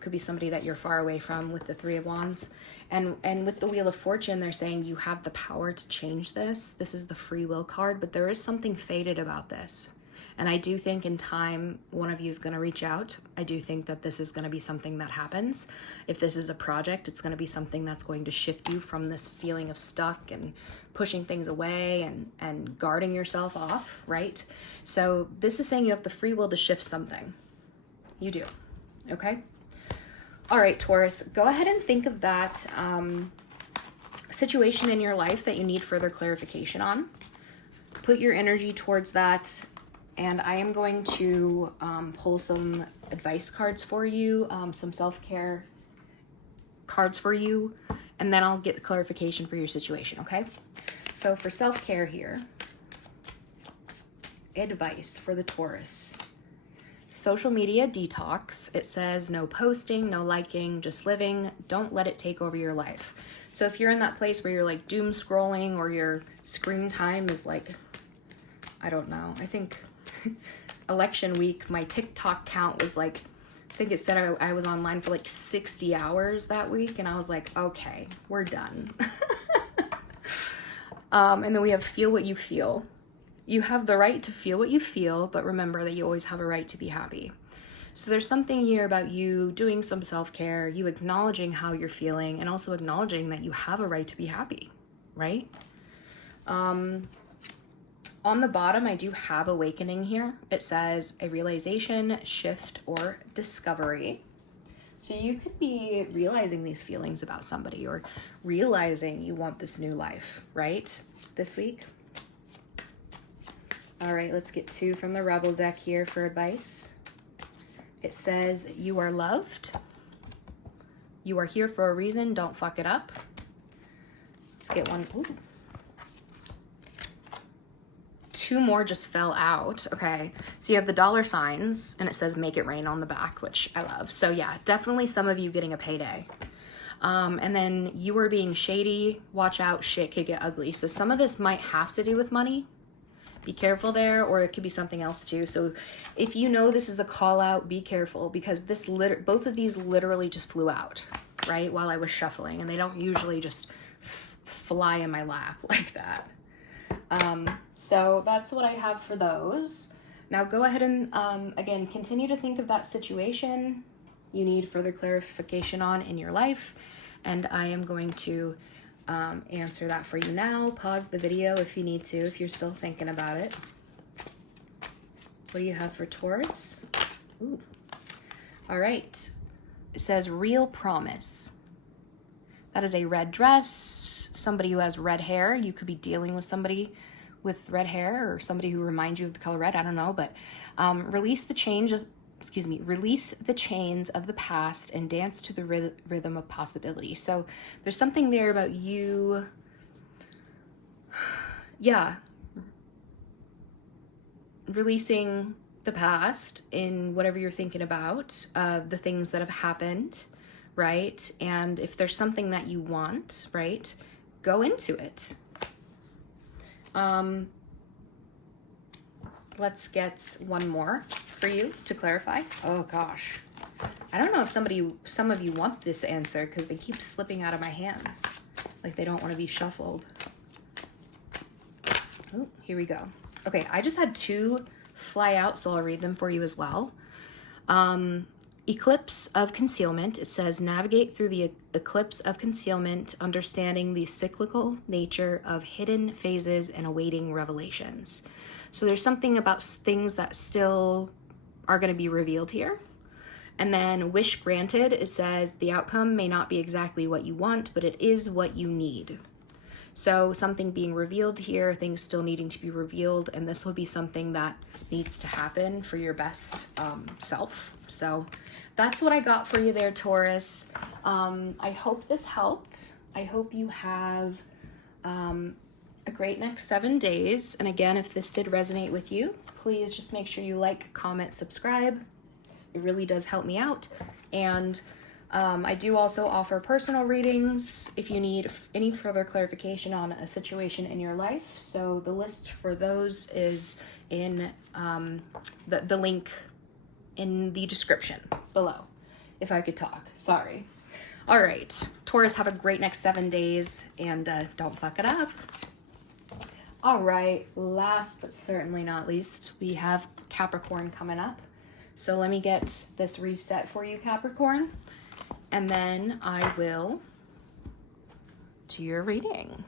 Could be somebody that you're far away from with the 3 of Wands. And with the Wheel of Fortune, they're saying you have the power to change this. This is the free will card, but there is something fated about this. And I do think in time, one of you is going to reach out. I do think that this is going to be something that happens. If this is a project, it's going to be something that's going to shift you from this feeling of stuck and pushing things away and guarding yourself off, right? So this is saying you have the free will to shift something. You do, okay? All right, Taurus, go ahead and think of that situation in your life that you need further clarification on. Put your energy towards that. And I am going to pull some advice cards for you, some self-care cards for you, and then I'll get the clarification for your situation, okay? So for self-care here, advice for the Taurus. Social media detox. It says no posting, no liking, just living. Don't let it take over your life. So if you're in that place where you're like doom scrolling or your screen time is like, I don't know, I think election week, my TikTok count was like, I think it said I was online for like 60 hours that week, and I was like, okay, we're done. And then we have feel what you feel. You have the right to feel what you feel, but remember that you always have a right to be happy. So there's something here about you doing some self-care, you acknowledging how you're feeling, and also acknowledging that you have a right to be happy, right? On the bottom, I do have awakening here. It says a realization, shift, or discovery. So you could be realizing these feelings about somebody or realizing you want this new life, right? This week. All right, let's get 2 from the Rebel deck here for advice. It says, you are loved. You are here for a reason. Don't fuck it up. Let's get one. Ooh. 2 more just fell out. Okay, so you have the dollar signs and it says make it rain on the back, which I love. So yeah, definitely some of you getting a payday. And then you are being shady. Watch out, shit could get ugly. So some of this might have to do with money. Be careful there, or it could be something else too. So if you know this is a call out, be careful, because both of these literally just flew out, right, while I was shuffling, and they don't usually just fly in my lap like that. So that's what I have for those. Now go ahead and, again, continue to think of that situation you need further clarification on in your life, and I am going to answer that for you now. Pause the video if you need to, if you're still thinking about it. What do you have for Taurus? Ooh. All right. It says real promise. That is a red dress, somebody who has red hair. You could be dealing with somebody with red hair or somebody who reminds you of the color red. I don't know, but release the chains of the past and dance to the rhythm of possibility. So there's something there about you, yeah, releasing the past in whatever you're thinking about, the things that have happened, right? And if there's something that you want, right, go into it. Let's get one more for you to clarify. Oh gosh. I don't know if some of you want this answer because they keep slipping out of my hands. Like they don't want to be shuffled. Oh, here we go. Okay, I just had 2 fly out, so I'll read them for you as well. Eclipse of concealment. It says navigate through the eclipse of concealment, understanding the cyclical nature of hidden phases and awaiting revelations. So there's something about things that still are going to be revealed here. And then wish granted, it says the outcome may not be exactly what you want, but it is what you need. So something being revealed here, things still needing to be revealed, and this will be something that needs to happen for your best self. So that's what I got for you there, Taurus. I hope this helped. I hope you have a great next 7 days. And again, if this did resonate with you, please just make sure you like, comment, subscribe. It really does help me out. And I do also offer personal readings if you need any further clarification on a situation in your life. So the list for those is in the link in the description below. If I could talk, sorry. All right, Taurus, have a great next 7 days, and don't fuck it up. All right, last but certainly not least, we have Capricorn coming up. So let me get this reset for you, Capricorn, and then I will do your reading.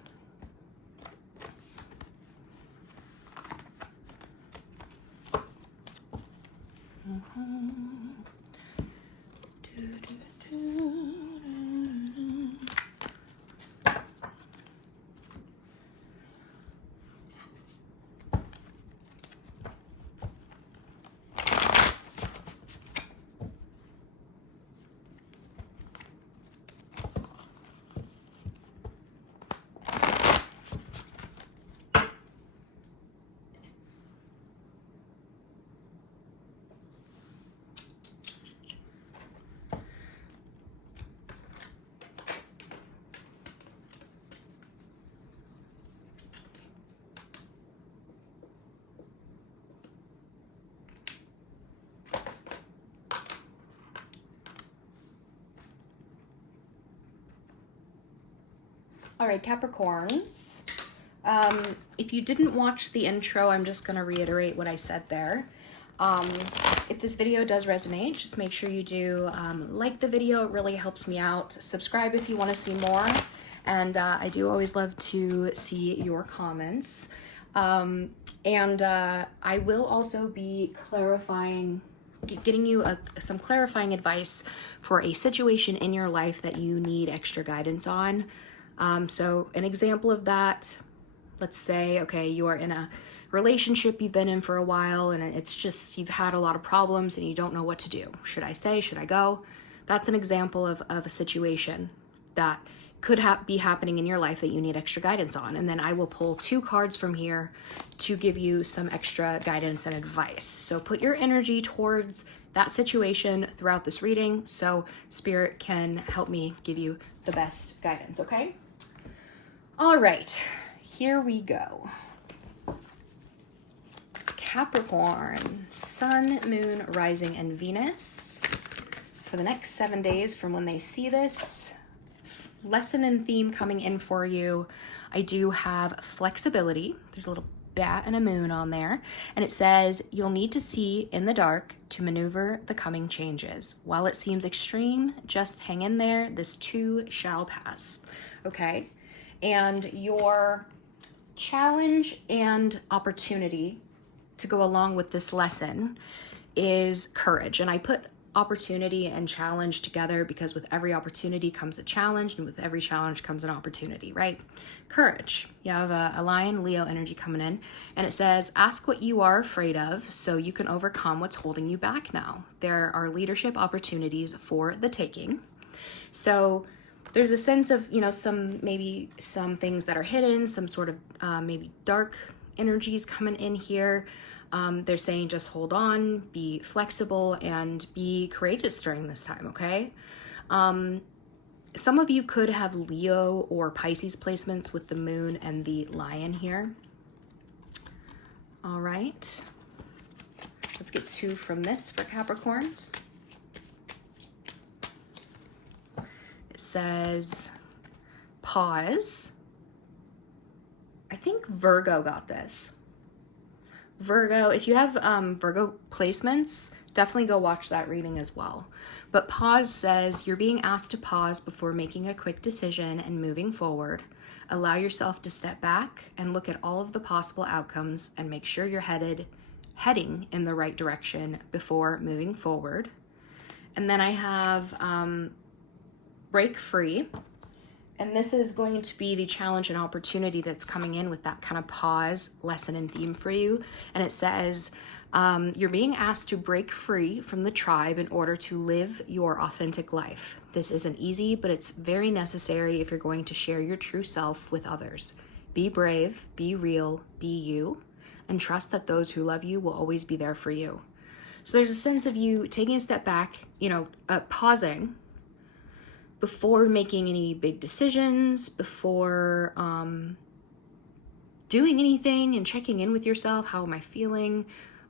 All right, Capricorns. If you didn't watch the intro, I'm just going to reiterate what I said there. If this video does resonate, just make sure you do like the video. It really helps me out. Subscribe if you want to see more. And I do always love to see your comments. I will also be clarifying getting you some clarifying advice for a situation in your life that you need extra guidance on. So an example of that, let's say, okay, you are in a relationship you've been in for a while and it's just, you've had a lot of problems and you don't know what to do. Should I stay? Should I go? That's an example of a situation that could be happening in your life that you need extra guidance on. And then I will pull 2 cards from here to give you some extra guidance and advice. So put your energy towards that situation throughout this reading so Spirit can help me give you the best guidance, okay? All right, here we go. Capricorn, Sun, Moon, Rising, and Venus. For the next 7 days from when they see this, lesson and theme coming in for you. I do have flexibility. There's a little bat and a moon on there. And it says, you'll need to see in the dark to maneuver the coming changes. While it seems extreme, just hang in there. This too shall pass. Okay. And your challenge and opportunity to go along with this lesson is courage. And I put opportunity and challenge together because with every opportunity comes a challenge, and with every challenge comes an opportunity, right? Courage. You have a Lion, Leo energy coming in, and it says, ask what you are afraid of so you can overcome what's holding you back now. There are leadership opportunities for the taking. So there's a sense of, maybe some things that are hidden, some sort of maybe dark energies coming in here. They're saying just hold on, be flexible, and be courageous during this time, okay? Some of you could have Leo or Pisces placements with the moon and the lion here. All right. Let's get 2 from this for Capricorns. It says, pause. I think Virgo got this. Virgo, if you have Virgo placements, definitely go watch that reading as well. But pause says you're being asked to pause before making a quick decision and moving forward. Allow yourself to step back and look at all of the possible outcomes and make sure you're heading in the right direction before moving forward. And then I have break free. And this is going to be the challenge and opportunity that's coming in with that kind of pause, lesson, and theme for you. And it says, you're being asked to break free from the tribe in order to live your authentic life. This isn't easy, but it's very necessary if you're going to share your true self with others. Be brave, be real, be you, and trust that those who love you will always be there for you. So there's a sense of you taking a step back, pausing before making any big decisions, before doing anything, and checking in with yourself. How am I feeling?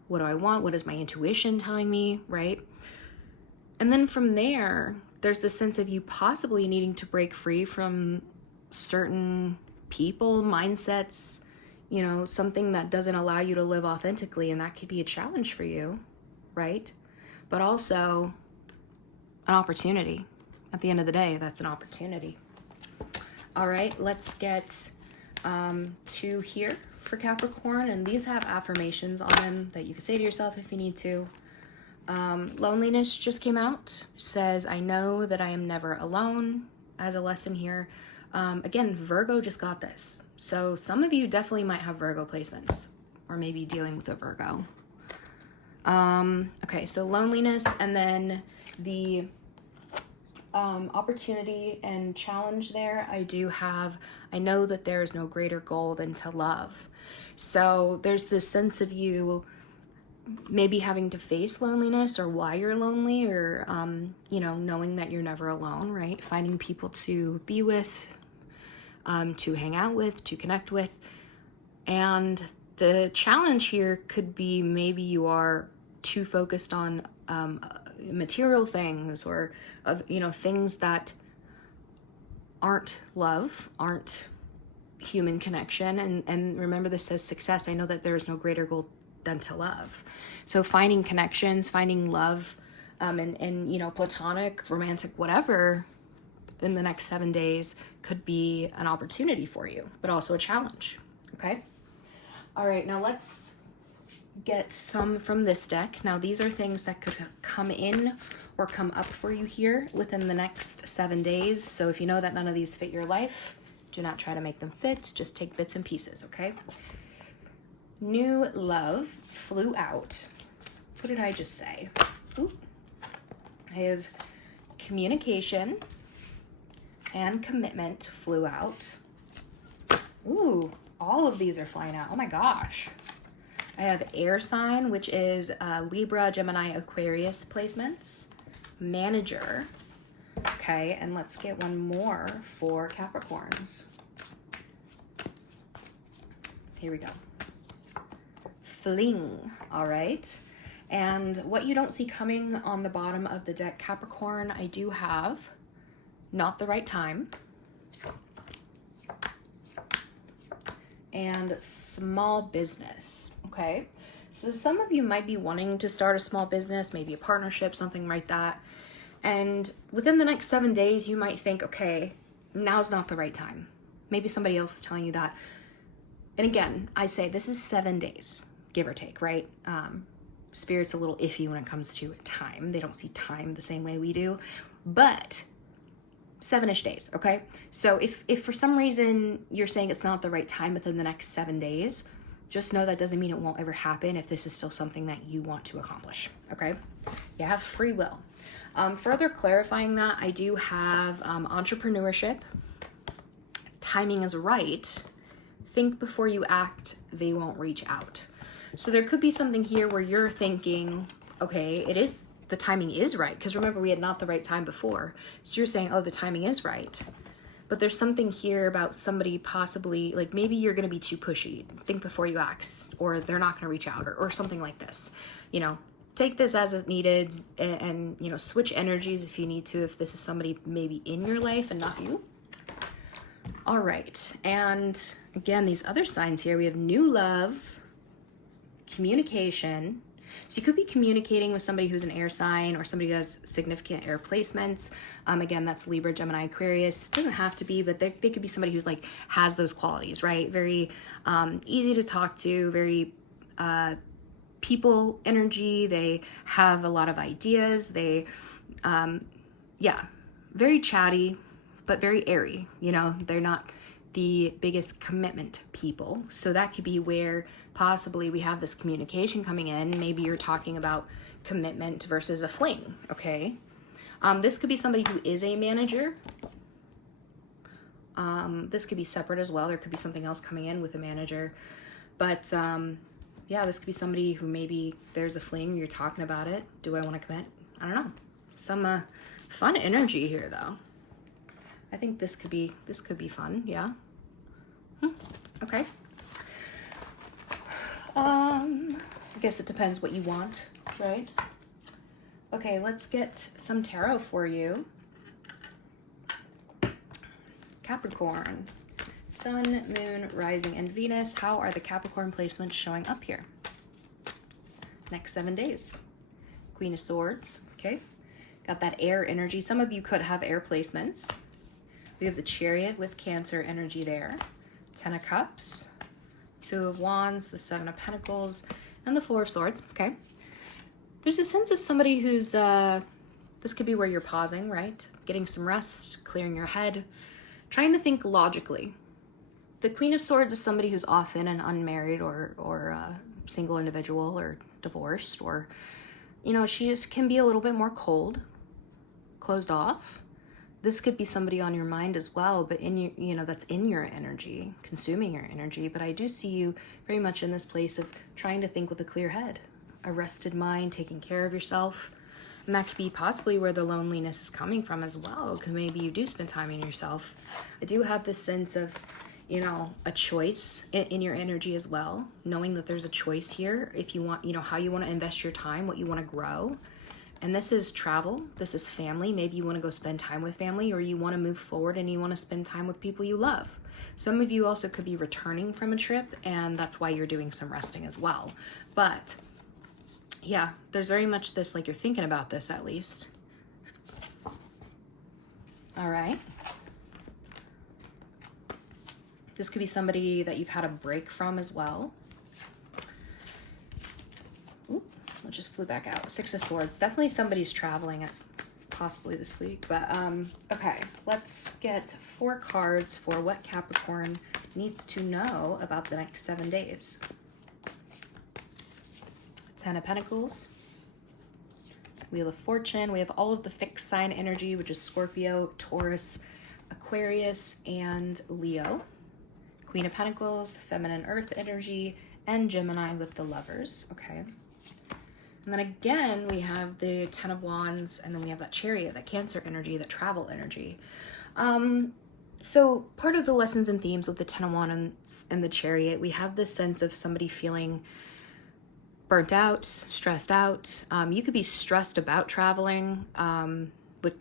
What do I want? What is my intuition telling me, right? And then from there, there's this sense of you possibly needing to break free from certain people, mindsets, something that doesn't allow you to live authentically, and that could be a challenge for you, right? But also an opportunity. At the end of the day, that's an opportunity. All right, let's get 2 here for Capricorn, and these have affirmations on them that you can say to yourself if you need to. Loneliness just came out. Says, I know that I am never alone, as a lesson here. Again, Virgo just got this. So some of you definitely might have Virgo placements, or maybe dealing with a Virgo. Okay, so loneliness, and then the opportunity and challenge there. I know that there is no greater goal than to love. So there's this sense of you maybe having to face loneliness, or why you're lonely, or, knowing that you're never alone, right? Finding people to be with, to hang out with, to connect with. And the challenge here could be maybe you are too focused on material things, or things that aren't love, aren't human connection. And remember, this says success. I know that there is no greater goal than to love. So finding connections, finding love, and platonic, romantic, whatever, in the next 7 days could be an opportunity for you, but also a challenge. Okay. All right, now let's get some from this deck. Now, these are things that could come in or come up for you here within the next 7 days. So if you know that none of these fit your life, do not try to make them fit. Just take bits and pieces, okay? New love flew out. What did I just say? Ooh. I have communication and commitment flew out. Ooh, all of these are flying out. Oh my gosh. I have air sign, which is Libra, Gemini, Aquarius placements. Manager. Okay, and let's get one more for Capricorns. Here we go. Fling, all right. And what you don't see coming on the bottom of the deck, Capricorn, I do have not the right time. And small business, okay? So some of you might be wanting to start a small business, maybe a partnership, something like that. And within the next 7 days, you might think, okay, now's not the right time. Maybe somebody else is telling you that. And again, I say this is 7 days, give or take, right? Spirit's a little iffy when it comes to time. They don't see time the same way we do, but 7-ish days, okay? So if for some reason you're saying it's not the right time within the next 7 days, just know that doesn't mean it won't ever happen if this is still something that you want to accomplish, okay? You have free will. Further clarifying that, I do have entrepreneurship. Timing is right. Think before you act, they won't reach out. So there could be something here where you're thinking, okay, the timing is right. Because remember, we had not the right time before. So you're saying, oh, the timing is right. But there's something here about somebody possibly, like maybe you're going to be too pushy. Think before you act, or they're not going to reach out, or something like this. You know, take this as it's needed and, you know, switch energies if you need to, if this is somebody maybe in your life and not you. All right. And again, these other signs here, we have new love, communication. So you could be communicating with somebody who's an air sign or somebody who has significant air placements. Again, that's Libra, Gemini, Aquarius. It doesn't have to be, but they could be somebody who's like has those qualities, right? Very easy to talk to, very people energy. They have a lot of ideas. They, very chatty, but very airy. You know, they're not the biggest commitment people. So that could be where possibly we have this communication coming in. Maybe you're talking about commitment versus a fling, okay? This could be somebody who is a manager. This could be separate as well. There could be something else coming in with a manager. But yeah, this could be somebody who maybe there's a fling, you're talking about it. Do I want to commit? I don't know. Some fun energy here though. I think this could be fun, yeah. Okay. I guess it depends what you want, right? Okay, let's get some tarot for you. Capricorn, Sun, Moon, Rising, and Venus. How are the Capricorn placements showing up here? Next 7 days. Queen of Swords, okay. Got that air energy. Some of you could have air placements. We have the Chariot with Cancer energy there. 10 of Cups, 2 of Wands, the 7 of Pentacles, and the 4 of Swords, okay. There's a sense of somebody who's, this could be where you're pausing, right? Getting some rest, clearing your head, trying to think logically. The Queen of Swords is somebody who's often an unmarried or single individual or divorced, or, you know, she just can be a little bit more cold, closed off. This could be somebody on your mind as well, but in your, you know, that's in your energy, consuming your energy. But I do see you very much in this place of trying to think with a clear head, a rested mind, taking care of yourself. And that could be possibly where the loneliness is coming from as well, because maybe you do spend time in yourself. I do have this sense of, you know, a choice in your energy as well, knowing that there's a choice here if you want, you know, how you want to invest your time, what you want to grow. And this is travel, this is family. Maybe you want to go spend time with family, or you want to move forward and you want to spend time with people you love. Some of you also could be returning from a trip, and that's why you're doing some resting as well. But yeah, there's very much this, like you're thinking about this at least. All right. This could be somebody that you've had a break from as well. It just flew back out. Six of Swords. Definitely somebody's traveling at possibly this week. But okay, let's get 4 cards for what Capricorn needs to know about the next 7 days. 10 of Pentacles. Wheel of Fortune. We have all of the fixed sign energy, which is Scorpio, Taurus, Aquarius, and Leo. Queen of Pentacles, feminine earth energy, and Gemini with the Lovers. Okay. And then again, we have the 10 of Wands, and then we have that Chariot, that Cancer energy, that travel energy. So part of the lessons and themes with the 10 of Wands and the Chariot, we have this sense of somebody feeling burnt out, stressed out. You could be stressed about traveling,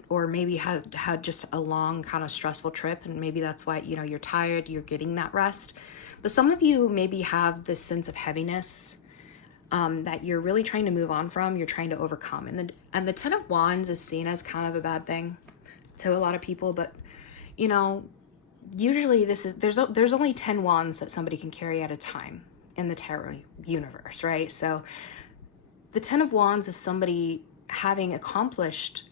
or maybe had just a long kind of stressful trip, and maybe that's why, you know, you're tired, you're getting that rest. But some of you maybe have this sense of heaviness that you're really trying to move on from, you're trying to overcome. And the 10 of Wands is seen as kind of a bad thing to a lot of people, but you know, usually there's only 10 wands that somebody can carry at a time in the tarot universe, right? So the 10 of Wands is somebody having accomplished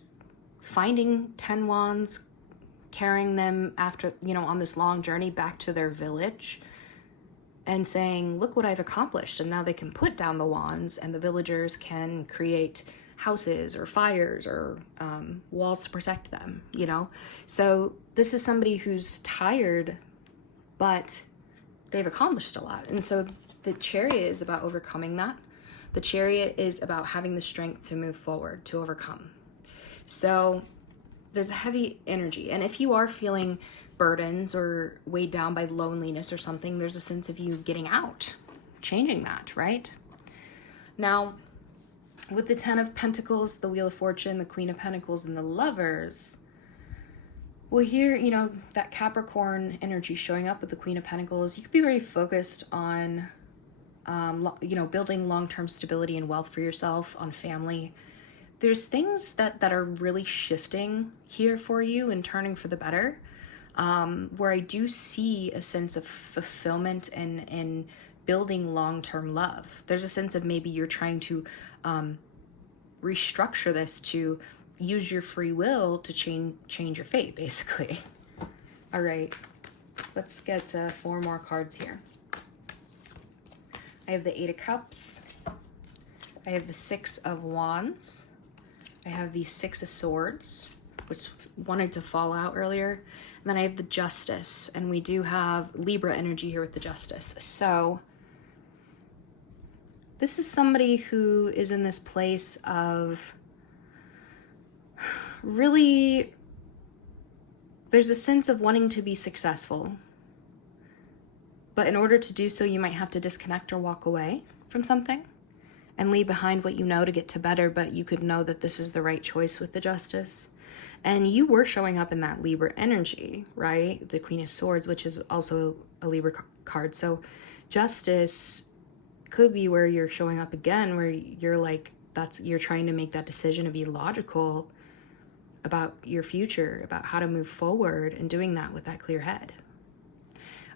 finding 10 wands, carrying them after, you know, on this long journey back to their village and saying, look what I've accomplished. And now they can put down the wands and the villagers can create houses or fires or walls to protect them, you know? So this is somebody who's tired, but they've accomplished a lot. And so the Chariot is about overcoming that. The Chariot is about having the strength to move forward, to overcome. So there's a heavy energy. And if you are feeling burdens or weighed down by loneliness or something, there's a sense of you getting out, changing that, right? Now, with the 10 of Pentacles, the Wheel of Fortune, the Queen of Pentacles, and the Lovers, well, here, you know, that Capricorn energy showing up with the Queen of Pentacles, you could be very focused on, you know, building long-term stability and wealth for yourself, on family. There's things that are really shifting here for you and turning for the better, where I do see a sense of fulfillment and building long-term love. There's a sense of maybe you're trying to restructure this to use your free will to change your fate, basically. All right, let's get 4 more cards here. I have the 8 of Cups. I have the 6 of Wands. I have the 6 of Swords, which wanted to fall out earlier. And then I have the Justice, and we do have Libra energy here with the Justice. So this is somebody who is in this place of really, there's a sense of wanting to be successful. But in order to do so, you might have to disconnect or walk away from something and leave behind what you know to get to better, but you could know that this is the right choice with the Justice. And you were showing up in that Libra energy, right? The Queen of Swords, which is also a Libra card. So Justice could be where you're showing up again, where you're like, you're trying to make that decision to be logical about your future, about how to move forward, and doing that with that clear head.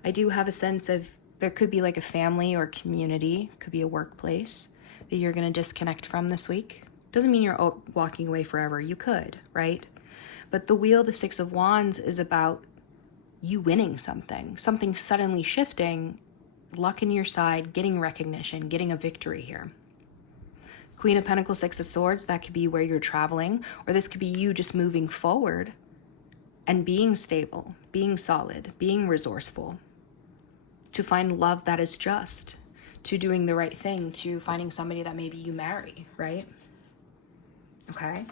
I do have a sense of there could be like a family or community, could be a workplace that you're going to disconnect from this week. Doesn't mean you're walking away forever. You could, right? But the Wheel, the 6 of Wands, is about you winning something suddenly shifting, luck in your side, getting recognition, getting a victory here. Queen of Pentacles, 6 of Swords, that could be where you're traveling, or this could be you just moving forward and being stable, being solid, being resourceful, to find love that is just, to doing the right thing, to finding somebody that maybe you marry, right? Okay,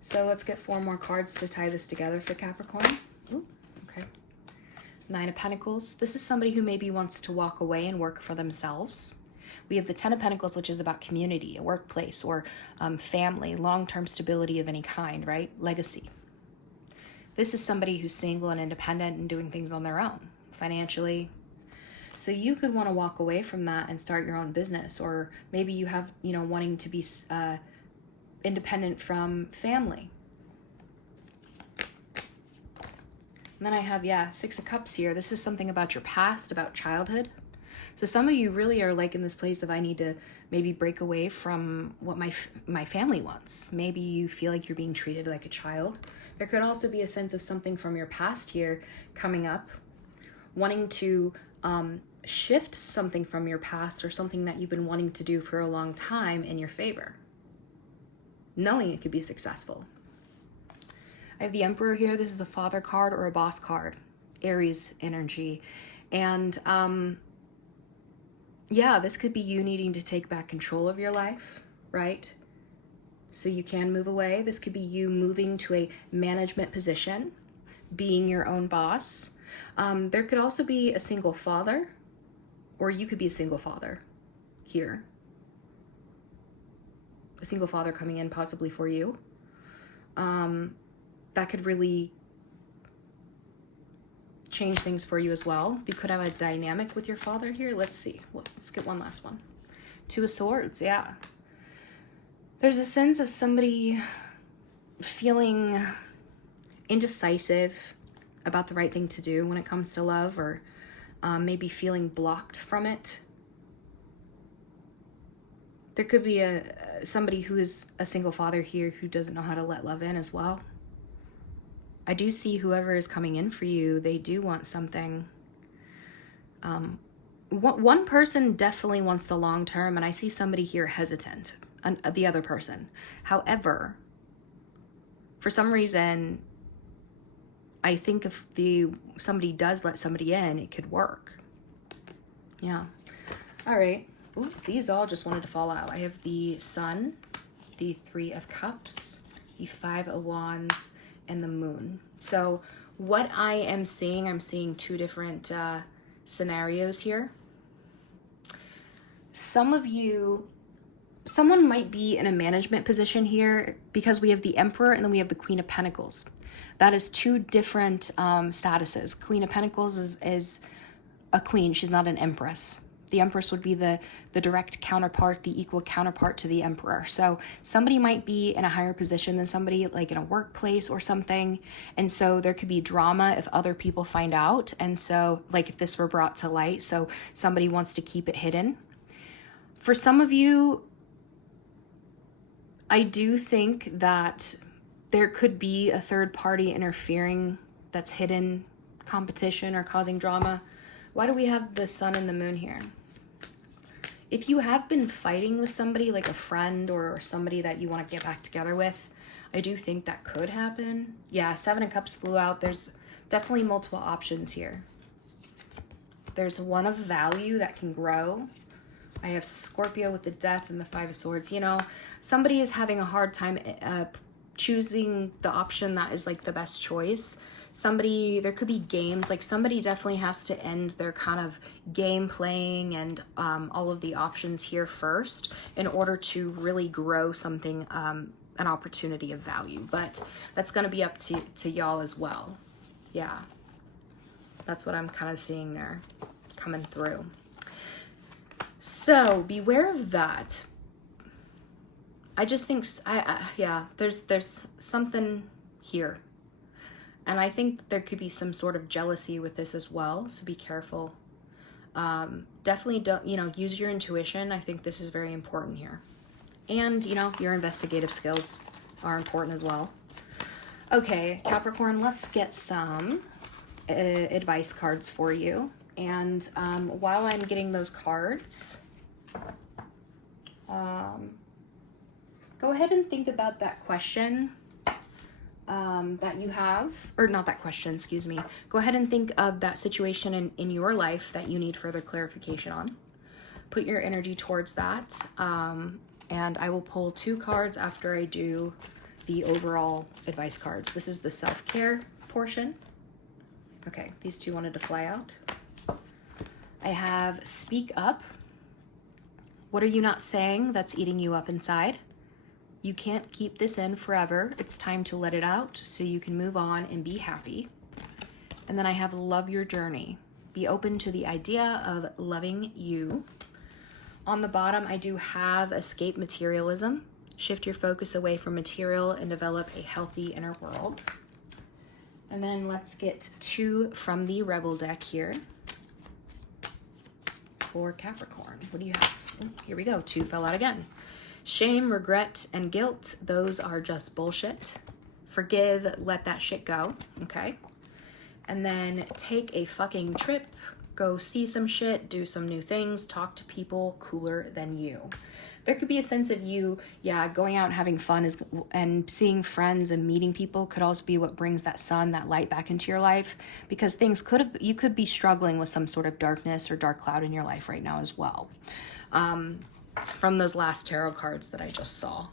so let's get 4 more cards to tie this together for Capricorn. Ooh, okay. 9 of Pentacles. This is somebody who maybe wants to walk away and work for themselves. We have the 10 of Pentacles, which is about community, a workplace, or family, long-term stability of any kind, right? Legacy. This is somebody who's single and independent and doing things on their own, financially. So you could want to walk away from that and start your own business, or maybe you have, you know, wanting to be independent from family. And then I have, 6 of Cups here. This is something about your past, about childhood. So some of you really are like in this place of, I need to maybe break away from what my family wants. Maybe you feel like you're being treated like a child. There could also be a sense of something from your past here coming up, wanting to shift something from your past or something that you've been wanting to do for a long time in your favor, knowing it could be successful. I have the Emperor here. This is a father card or a boss card, Aries energy. And yeah, this could be you needing to take back control of your life, right? So you can move away. This could be you moving to a management position, being your own boss. There could also be a single father, or you could be a single father here. A single father coming in possibly for you. That could really change things for you as well. You could have a dynamic with your father here. Let's see. Well, let's get one last one. Two of Swords, yeah. There's a sense of somebody feeling indecisive about the right thing to do when it comes to love, or maybe feeling blocked from it. There could be somebody who is a single father here who doesn't know how to let love in as well. I do see whoever is coming in for you, they do want something. One person definitely wants the long term, and I see somebody here hesitant, the other person. However, for some reason, I think if somebody does let somebody in, it could work. Yeah. All right. Ooh, these all just wanted to fall out. I have the Sun, the Three of Cups, the Five of Wands, and the Moon. So what I am seeing, I'm seeing two different scenarios here. Some of you, someone might be in a management position here because we have the Emperor and then we have the Queen of Pentacles. That is two different statuses. Queen of Pentacles is a queen. She's not an empress. The Empress would be the direct counterpart, the equal counterpart to the Emperor. So somebody might be in a higher position than somebody, like in a workplace or something. And so there could be drama if other people find out. And so like if this were brought to light, so somebody wants to keep it hidden. For some of you, I do think that there could be a third party interfering that's hidden competition or causing drama. Why do we have the Sun and the Moon here? If you have been fighting with somebody, like a friend or somebody that you want to get back together with, I do think that could happen. Yeah, Seven of Cups flew out. There's definitely multiple options here. There's one of value that can grow. I have Scorpio with the Death and the Five of Swords. You know, somebody is having a hard time choosing the option that is like the best choice. Somebody, there could be games, like somebody definitely has to end their kind of game playing and all of the options here first in order to really grow something, an opportunity of value. But that's going to be up to y'all as well. Yeah, that's what I'm kind of seeing there coming through. So beware of that. I just think, yeah, there's something here. And I think there could be some sort of jealousy with this as well, so be careful. Definitely don't, use your intuition. I think this is very important here. And, your investigative skills are important as well. Okay, Capricorn, let's get some advice cards for you. And while I'm getting those cards, go ahead and think about that question that you have, or not that question, excuse me. Go ahead and think of that situation in your life that you need further clarification on. Put your energy towards that, and I will pull 2 cards after I do the overall advice cards. This is the self-care portion. Okay, these 2 wanted to fly out. I have Speak Up. What are you not saying that's eating you up inside? You can't keep this in forever. It's time to let it out so you can move on and be happy. And then I have Love Your Journey. Be open to the idea of loving you. On the bottom, I do have Escape Materialism. Shift your focus away from material and develop a healthy inner world. And then let's get 2 from the Rebel deck here. for Capricorn. What do you have? Oh, here we go. 2 fell out again. Shame, regret, and guilt. Those are just bullshit. Forgive, let that shit go. Okay. And then take a fucking trip. Go see some shit, do some new things, talk to people cooler than you. There could be a sense of you, yeah, going out and having fun and seeing friends and meeting people could also be what brings that sun, that light back into your life, because you could be struggling with some sort of darkness or dark cloud in your life right now as well. From those last tarot cards that I just saw.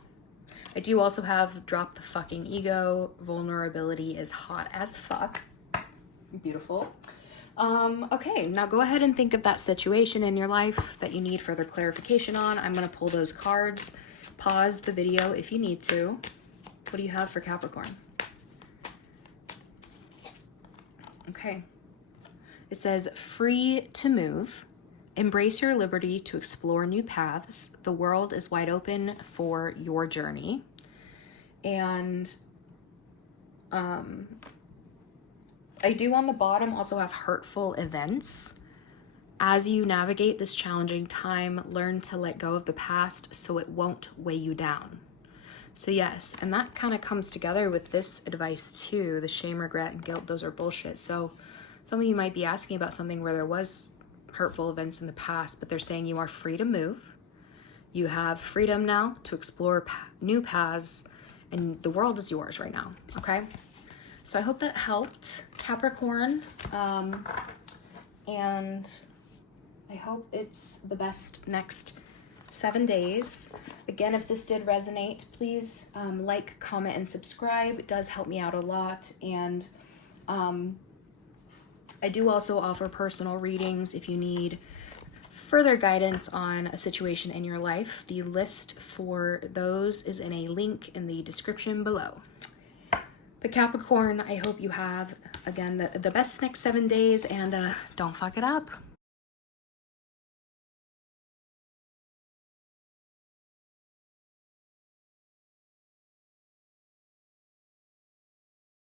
I do also have drop the fucking ego. Vulnerability is hot as fuck. Beautiful. Okay, now go ahead and think of that situation in your life that you need further clarification on. I'm going to pull those cards. Pause the video if you need to. What do you have for Capricorn? Okay. It says, free to move. Embrace your liberty to explore new paths. The world is wide open for your journey. And I do on the bottom also have hurtful events. As you navigate this challenging time, learn to let go of the past so it won't weigh you down. So yes, and that kind of comes together with this advice too. The shame, regret, and guilt, those are bullshit. So some of you might be asking about something where there was hurtful events in the past, but they're saying you are free to move. You have freedom now to explore new paths, and the world is yours right now, okay? So I hope that helped, Capricorn, and I hope it's the best next 7 days. Again, if this did resonate, please like, comment, and subscribe. It does help me out a lot, and I do also offer personal readings if you need further guidance on a situation in your life. The list for those is in a link in the description below. But Capricorn, I hope you have, again, the best next 7 days, and don't fuck it up.